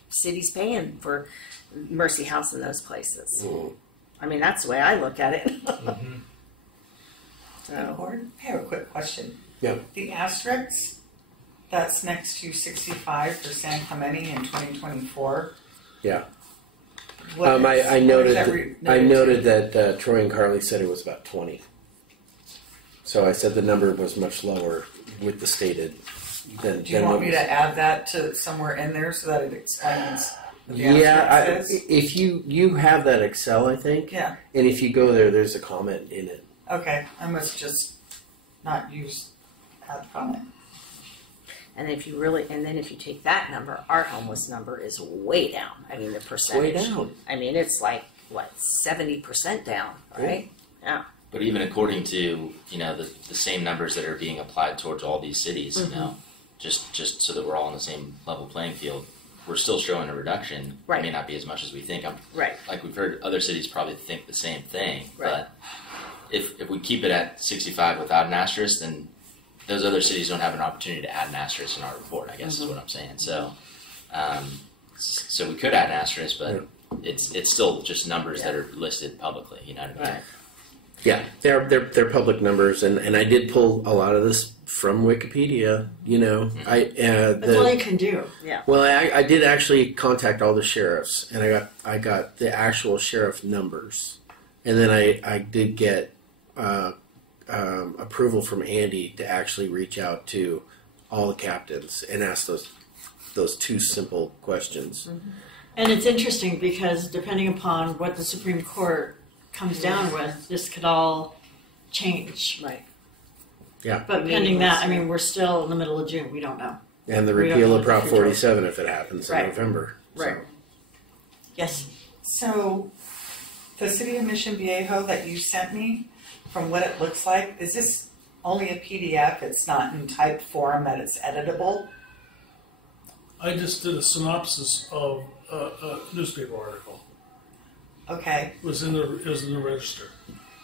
cities paying for Mercy House in those places. Mm. I mean, that's the way I look at it. Mhm. So, Gordon, I have a quick question. Yeah. The asterisk that's next to 65 for San Clemente in 2024. Yeah. What is- I what is noted that I noted that Troy and Carly said it was about 20. So I said the number was much lower with the stated than. Do you want me to add that to somewhere in there so that it explains? what the Yeah, asterisk is? if you have that Excel, I think, Yeah. and if you go there, there's a comment in it. Okay, I must just not use add comment. and if you take that number, our homeless number is way down. I mean, the It's percentage. way down. I mean, it's like 70% down, right? Yeah. But even according to the same numbers that are being applied towards all these cities, just so that we're all on the same level playing field, we're still showing a reduction. Right. It may not be as much as we think. Right. Like we've heard other cities probably think the same thing. Right. But if we keep it at 65 without an asterisk, then those other cities don't have an opportunity to add an asterisk in our report, I guess is what I'm saying. So so we could add an asterisk, but it's still just numbers that are listed publicly, you know what I mean? Right. Yeah, they're public numbers, and I did pull a lot of this from Wikipedia. That's all you can do. Well, I did actually contact all the sheriffs, and I got the actual sheriff numbers, and then I did get approval from Andy to actually reach out to all the captains and ask those 2 simple questions. And it's interesting because depending upon what the Supreme Court comes down with, this could all change. Right. Yeah. But pending that, I mean, we're still in the middle of June. We don't know. And the We don't repeal know of the Prop future. 47 if it happens in Right. November. Right. Yes. So, the City of Mission Viejo that you sent me, from what it looks like, is this only a PDF? It's not in typed form that it's editable? I just did a synopsis of a newspaper article. Okay, It was in the register.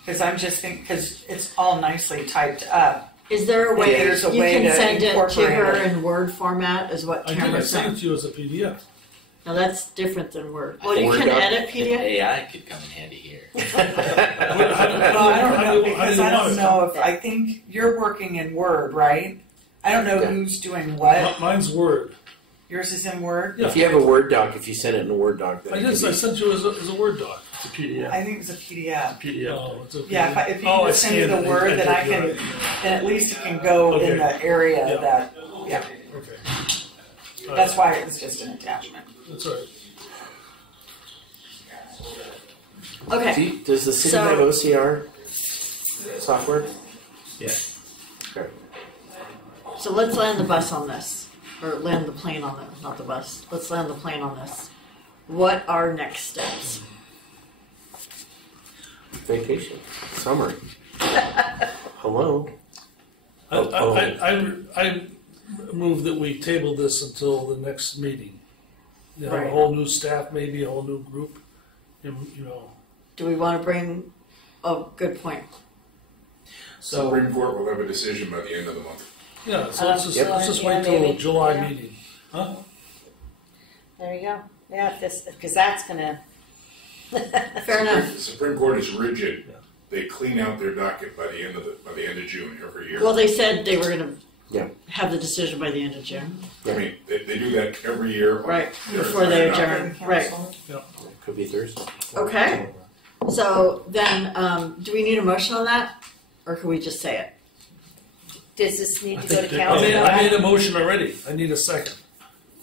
because I'm just thinking, because it's all nicely typed up. Is there a way There's a you way can to send it to incorporate her it. in Word format? Is what I Cameron sent said. it to you as a PDF. Now that's different than Word. Well, you Word can doc- edit If PDF. AI could come in handy here. Well, I don't How know, do you because I want don't it? know if, I think you're working in Word, right? I don't know Yeah. who's doing what. Mine's Word. Yours is in Word? Yeah. If you have a Word doc, if you send it in a Word doc, then I it just can I be- sent you as a Word doc. It's a PDF. I think it's a PDF. PDF. Oh, it's a Yeah, PDF. if you Oh, I can send me scanned the it. Word, then I did, you're can, right. then at least it can go Okay. in the area Yeah. that, yeah. Okay. That's why it was just an attachment. That's all right. Okay. Does the city So- have OCR software? Yeah. Okay. So let's land the bus on this, or land the plane on it, not the bus. Let's land the plane on this. What are next steps? Vacation. Summer. Hello. I move that we table this until the next meeting. You know, Right. a whole new staff, maybe a whole new group. You know, Do we want to bring? Oh, good point. So Supreme Court will have a decision by the end of the month. yeah. So let's just, Yep. let's just Yeah, wait till maybe. July Yeah. meeting, huh? There you go. Yeah, because that's gonna. Fair enough. The Supreme Court is rigid. Yeah. They clean out their docket by the end of June every year. Well, they said they were going to Yeah. have the decision by the end of June. I mean, they do that every year. Right. Their Before they entire adjourn. docket. Right. Could be Thursday. Okay. So then, do we need a motion on that, or can we just say it? Does this need I to go to think council? I made a motion already. I need a second.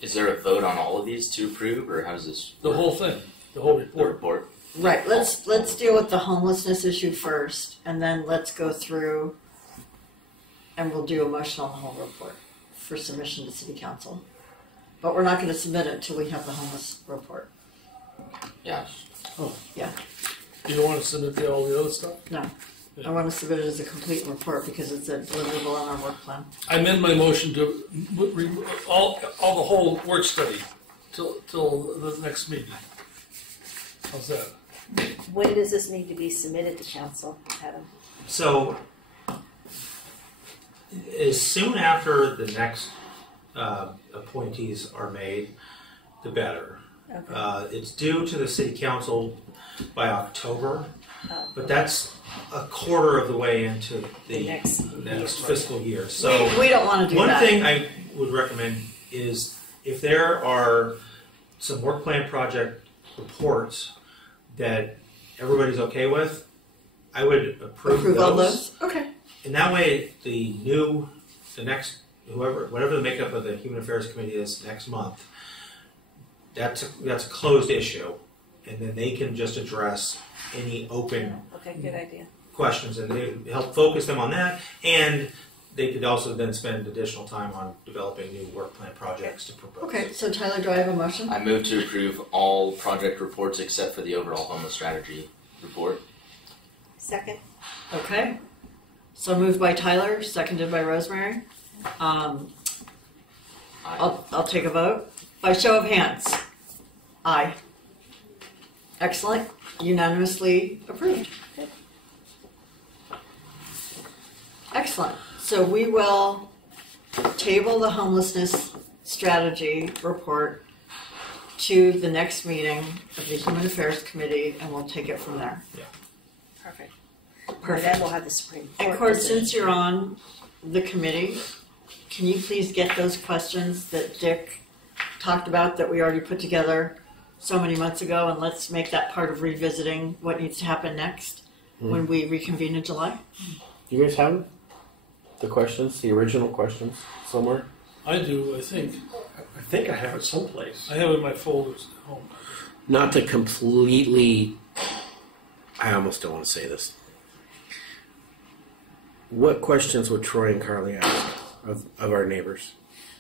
Is there a vote on all of these to approve, or how does this? The work? whole thing, the whole The report. report. Right, let's deal with the homelessness issue first, and then let's go through, and we'll do a motion on the whole report for submission to city council. But we're not gonna submit it till we have the homeless report. Yeah. You don't want to submit all the other stuff? No, I wanna submit it as a complete report because it's a deliverable on our work plan. I amend my motion to all the whole work study till the next meeting. How's that? When does this need to be submitted to council, Adam? So, as soon after the next appointees are made, the better. Okay. It's due to the city council by October, Oh. but that's a quarter of the way into The the next. fiscal year. So, We don't wanna do one that. thing I would recommend is if there are some work plan project reports that everybody's okay with, I would approve all those. those, okay. And that way, the next, whatever the makeup of the Human Affairs Committee is next month, that's a closed issue, and then they can just address any open Okay, good idea. questions, and they help focus them on that, and they could also then spend additional time on developing new work plan projects to propose. Okay, so Tyler, do I have a motion? I move to approve all project reports except for the overall homeless strategy report. Second? Okay, so moved by Tyler, seconded by Rosemary. Aye. I'll take a vote. By show of hands. Aye. Excellent, unanimously approved. Excellent, so we will table the homelessness strategy report to the next meeting of the Human Affairs Committee, and we'll take it from there. Perfect. And Perfect. then we'll have the Supreme Court. And Cord, decision. since you're on the committee, can you please get those questions that Dick talked about that we already put together so many months ago, and let's make that part of revisiting what needs to happen next when we reconvene in July? You guys have the questions, the original questions, somewhere? I do, I think. I think I have it someplace. I have it in my folders at home. Not to completely. I almost don't want to say this. What questions would Troy and Carly ask of our neighbors?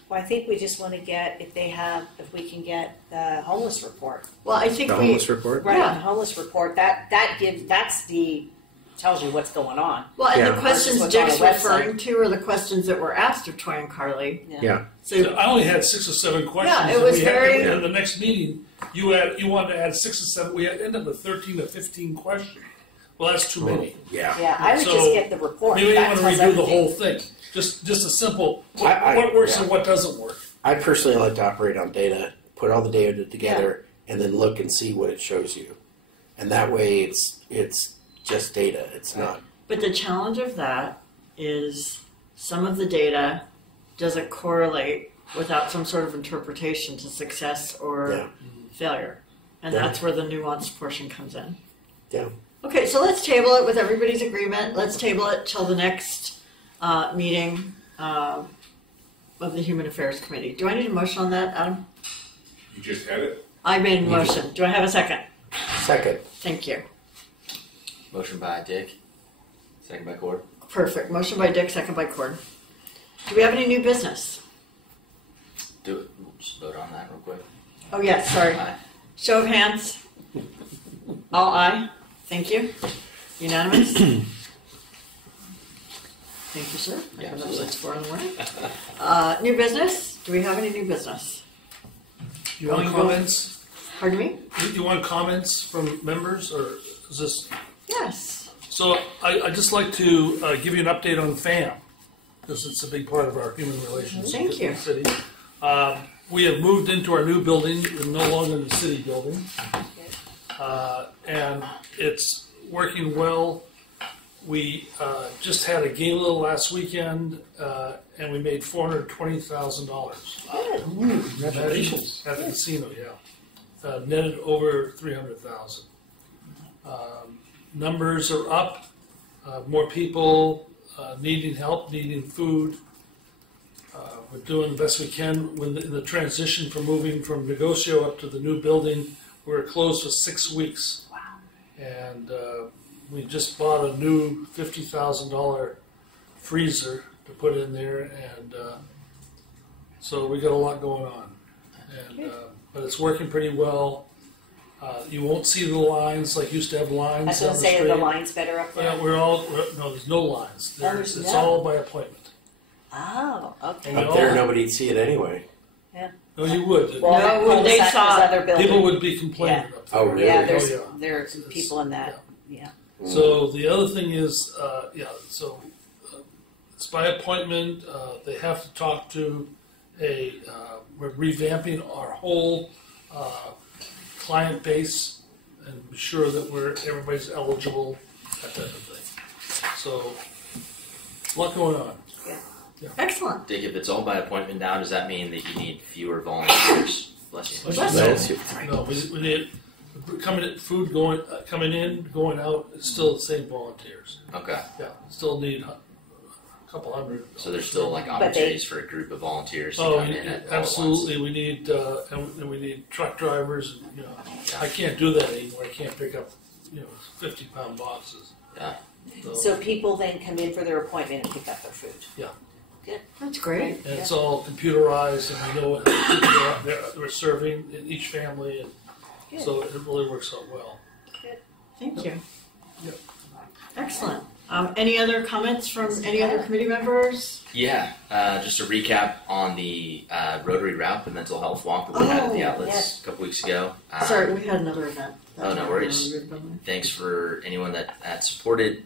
Well, I think we just want to get, if we can get the homeless report. Well, I think The homeless report? Right, Yeah. the homeless report, tells you what's going on. well, and Yeah. the questions Versus what's on Dick's the website. referring to are the questions that were asked of Troy and Carly. Yeah. So I only had 6 or 7 questions. Yeah, it was and we very- At the next meeting, you wanted to add 6 or 7. We ended up with 13 to 15 questions. Well, that's too many. Yeah. Yeah, I would So, just get the report. Maybe you That want to tells redo the everything. whole thing. Just a simple I- what works yeah. and what doesn't work. I personally like to operate on data, put all the data together, and then look and see what it shows you. And that way it's just data. It's not. But the challenge of that is some of the data doesn't correlate without some sort of interpretation to success or Yeah. failure. And Yeah. that's where the nuanced portion comes in. Yeah. Okay, so let's table it with everybody's agreement. Let's table it till the next meeting of the Human Affairs Committee. Do I need a motion on that, Adam? You just had it? I made a motion. Do I have a second? Second. Thank you. Motion by Dick, second by Cord. Perfect. Motion by Dick, second by Cord. Do we have any new business? Do it. We'll just vote on that real quick. Oh, yes, sorry. Aye. Show of hands. All aye. Thank you. Unanimous? Thank you, sir. I Yeah, have absolutely. 4 in the morning. New business? Do we have any new business? You want Going comments? Pardon me? You want comments from members, or is this? Yes. So I'd just like to give you an update on FAM, because it's a big part of our human relations. Thank you. in the city. We have moved into our new building, we're no longer in the city building. And it's working well. We just had a gala last weekend, and we made $420,000. Congratulations. At the casino, yeah. Netted over 300,000. Numbers are up, more people, needing help, needing food. We're doing the best we can in the transition from moving from Negocio up to the new building. We were closed for 6 weeks. Wow. And we just bought a new $50,000 freezer to put in there, and so we got a lot going on. And but it's working pretty well. You won't see the lines like used to have lines. I was on going to the say, are street. the lines better up there? Yeah, no, there's no lines. there's It's no. all by appointment. Oh, okay. And Up there, nobody'd see it anyway. No, you would. Well, No, cul-de-sac, they there's saw- other buildings. People would be complaining up there. Oh, really? Yeah, Oh, there's people in that. Yeah. So the other thing is, it's by appointment. They have to talk to we're revamping our whole client base and be sure that everybody's eligible, that type of thing. So, a lot going on. Excellent. Dick, if it's all by appointment now, does that mean that you need fewer volunteers? Bless you. Bless you. No, we need coming in, going out. It's still the same volunteers. Okay. Yeah, still need a couple hundred. So there's still like opportunities for a group of volunteers to Oh, come in at all at once. absolutely. We need and we need truck drivers. And, I can't do that anymore. I can't pick up 50-pound boxes. Yeah. So people then come in for their appointment and pick up their food. That's great. And it's all computerized, and we know what people they're serving in each family, and Good. so it really works out well. Thank you. Yep. Excellent. Any other comments from any other committee members? Yeah, just a recap on the Rotary Route, the mental health walk that we had at the outlets yes. a couple weeks ago. Sorry, we had another event. Oh, no worries. Thanks for anyone that supported.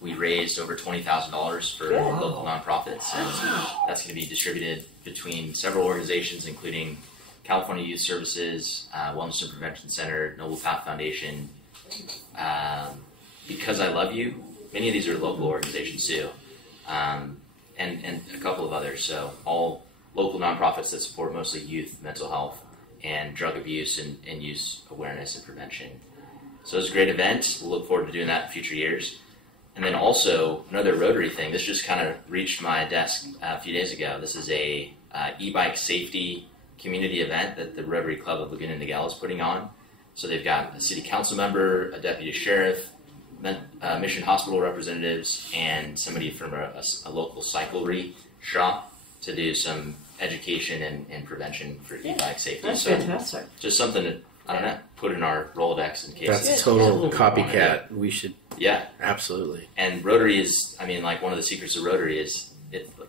We raised over $20,000 for Good. local nonprofits, and that's going to be distributed between several organizations, including California Youth Services, Wellness and Prevention Center, Noble Path Foundation, Because I Love You. Many of these are local organizations too, and a couple of others. So all local nonprofits that support mostly youth mental health and drug abuse and use awareness and prevention. So it was a great event. We'll look forward to doing that in future years. And then also another Rotary thing. This just kind of reached my desk a few days ago. This is a e-bike safety community event that the Rotary Club of Laguna Niguel is putting on. So they've got a city council member, a deputy sheriff, Mission Hospital representatives, and somebody from a local cyclery shop to do some education and prevention for e-bike safety. That's So fantastic. just something to, I don't know, put in our Rolodex in case. That's total Yeah. copycat. We should Yeah, absolutely. and Rotary is, like one of the secrets of Rotary is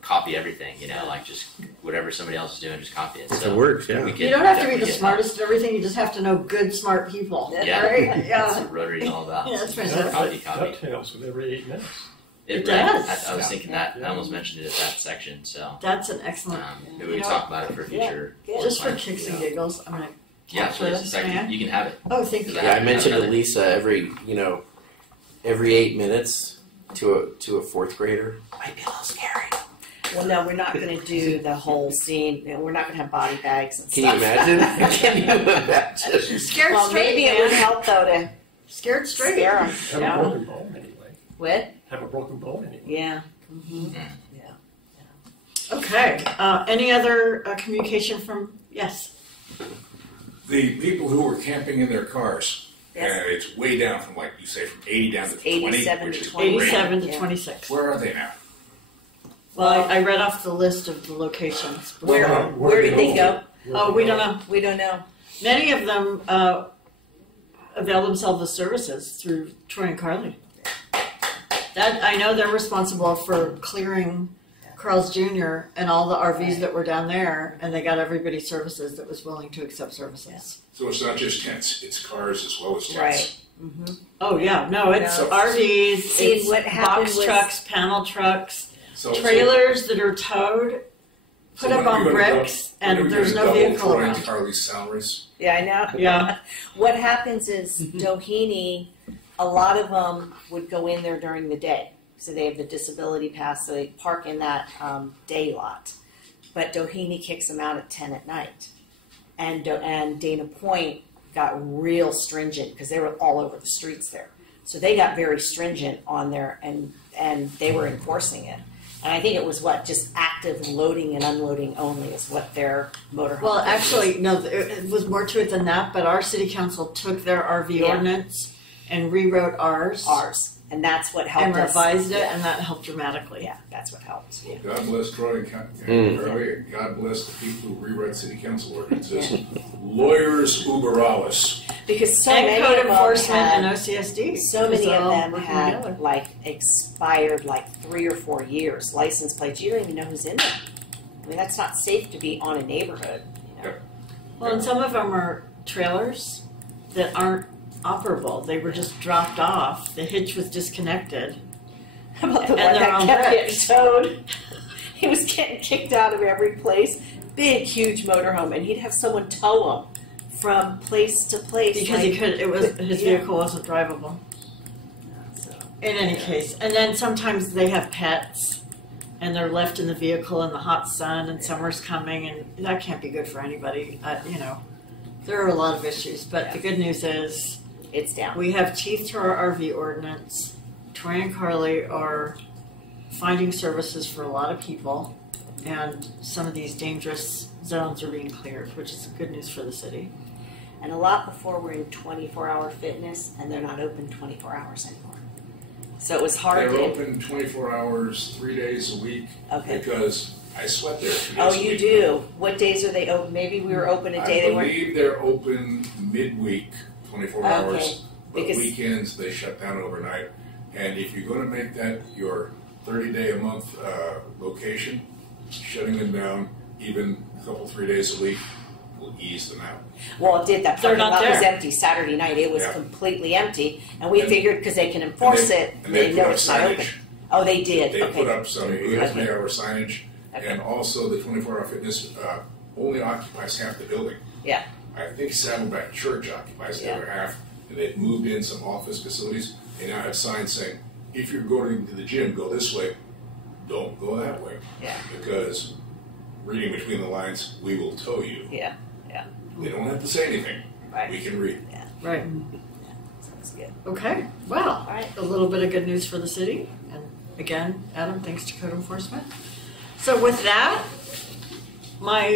copy everything, like just whatever somebody else is doing, just copy it. If it works, yeah. we You don't have to be definitely the get smartest at everything. You just have to know good, smart people. Yeah. Right? That's Yeah. what Rotary is all about. Yeah, that's Just fantastic. Copy. DuckTales with every 8 minutes. It does. I was thinking that. I almost mentioned it at that section. So That's an excellent. maybe we can talk about it for future. Just for plan. kicks and giggles, I'm gonna. Yeah, for please. this, In fact, may I? you can have it. Oh, thank you. Yeah, I mentioned to Lisa every 8 minutes to a fourth grader. Might be a little scary. Well, no, we're not going to do the whole scene. We're not going to have body bags and Can you stuff. imagine? Can you imagine? Scared Well, straight, maybe it would man. help though to Scared straight. scare them. Have a broken bone anyway. What? Have a broken bone anyway. Yeah. Okay. Any other communication from? Yes. The people who were camping in their cars, Yes. and it's way down from, like you say, from 80 down to 20, 87 which to is 20. great. 87 to Yeah. 26. Where are they now? Well, I read off the list of the locations. Where did they go? Oh, we don't know. We don't know. Many of them avail themselves of services through Troy and Carly. That I know they're responsible for clearing Carl's Jr. and all the RVs that were down there, and they got everybody services that was willing to accept services. So it's not just tents, it's cars as well as tents. Right. Oh yeah, no, it's No. RVs, See, it's what happened box was- trucks, panel trucks, So, trailers that are towed, put up on bricks, and there's no vehicle Troy and around. Carly's salaries. Yeah, I know. Yeah. What happens is Doheny, a lot of them would go in there during the day. So they have the disability pass, so they park in that day lot. But Doheny kicks them out at 10 at night. And Dana Point got real stringent because they were all over the streets there. So they got very stringent on their, and they were enforcing it. And I think it was just active loading and unloading only is what their motorhome. Well, was. actually, no, it was more to it than that, but our city council took their RV Yeah. ordinance and rewrote ours. And that's what helped And us. revised it, Yeah. and that helped dramatically. Yeah, that's what helped. Yeah. God bless Troy and Curly, and God bless the people who rewrite city council ordinances. Lawyers uber alles. Because so And many code of them enforcement had, and OCSD. so many They're of all them working had together. like expired 3 or 4 years license plates. You don't even know who's in there. I mean, that's not safe to be on a neighborhood. You know? Well, and some of them are trailers that aren't operable. They were just dropped off. The hitch was disconnected. How about the And one their that own kept bricks. getting towed? He was getting kicked out of every place. Big, huge motorhome, and he'd have someone tow him from place to place. Because he could, his Yeah. vehicle wasn't drivable. So, In any case, and then sometimes they have pets, and they're left in the vehicle in the hot sun, and summer's coming, and that can't be good for anybody. There are a lot of issues, but the good news is it's down. we have teeth to our RV ordinance. Troy and Carly are finding services for a lot of people, and some of these dangerous zones are being cleared, which is good news for the city. And a lot before we're in 24-hour fitness, and they're not open 24 hours anymore. So it was hard They're to. open 24 hours, 3 days a week, Okay. because I sweat there 2 days Oh, a you week. do. What days are they open? Maybe we were open a day I they weren't. believe they're open midweek, 24 Okay, hours, but because- weekends they shut down overnight. And if you're going to make that your 30-day-a-month location, shutting them down even a couple, 3 days a week will ease them out. Well, it did. That They're parking not lot was there. empty Saturday night. It was Yeah. completely empty, and we And- figured because they can enforce it, And they put know up it's not open. signage. Oh, they did. They Okay. put up some Okay. 3-hour signage, Okay. and also the 24-hour fitness only occupies half the building. Yeah. I think Saddleback Church occupies the Yeah. other half, and they've moved in some office facilities. They now have signs saying, if you're going to the gym, go this way, don't go that way. Yeah. Because, reading between the lines, we will tow you. Yeah. They don't have to say anything. Right. We can read. Right. Sounds good. Okay. Well, All right. a little bit of good news for the city. And again, Adam, thanks to code enforcement. So with that, my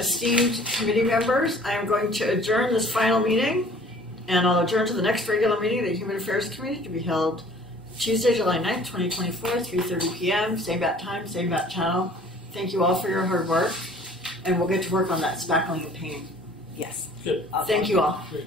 esteemed committee members, I am going to adjourn this final meeting, and I'll adjourn to the next regular meeting of the Human Affairs Committee to be held Tuesday, July 9th, 2024, 3:30 p.m., same bat time, same bat channel. Thank you all for your hard work, and we'll get to work on that spackling and painting. Yes. Good. I'll Thank you all. Great.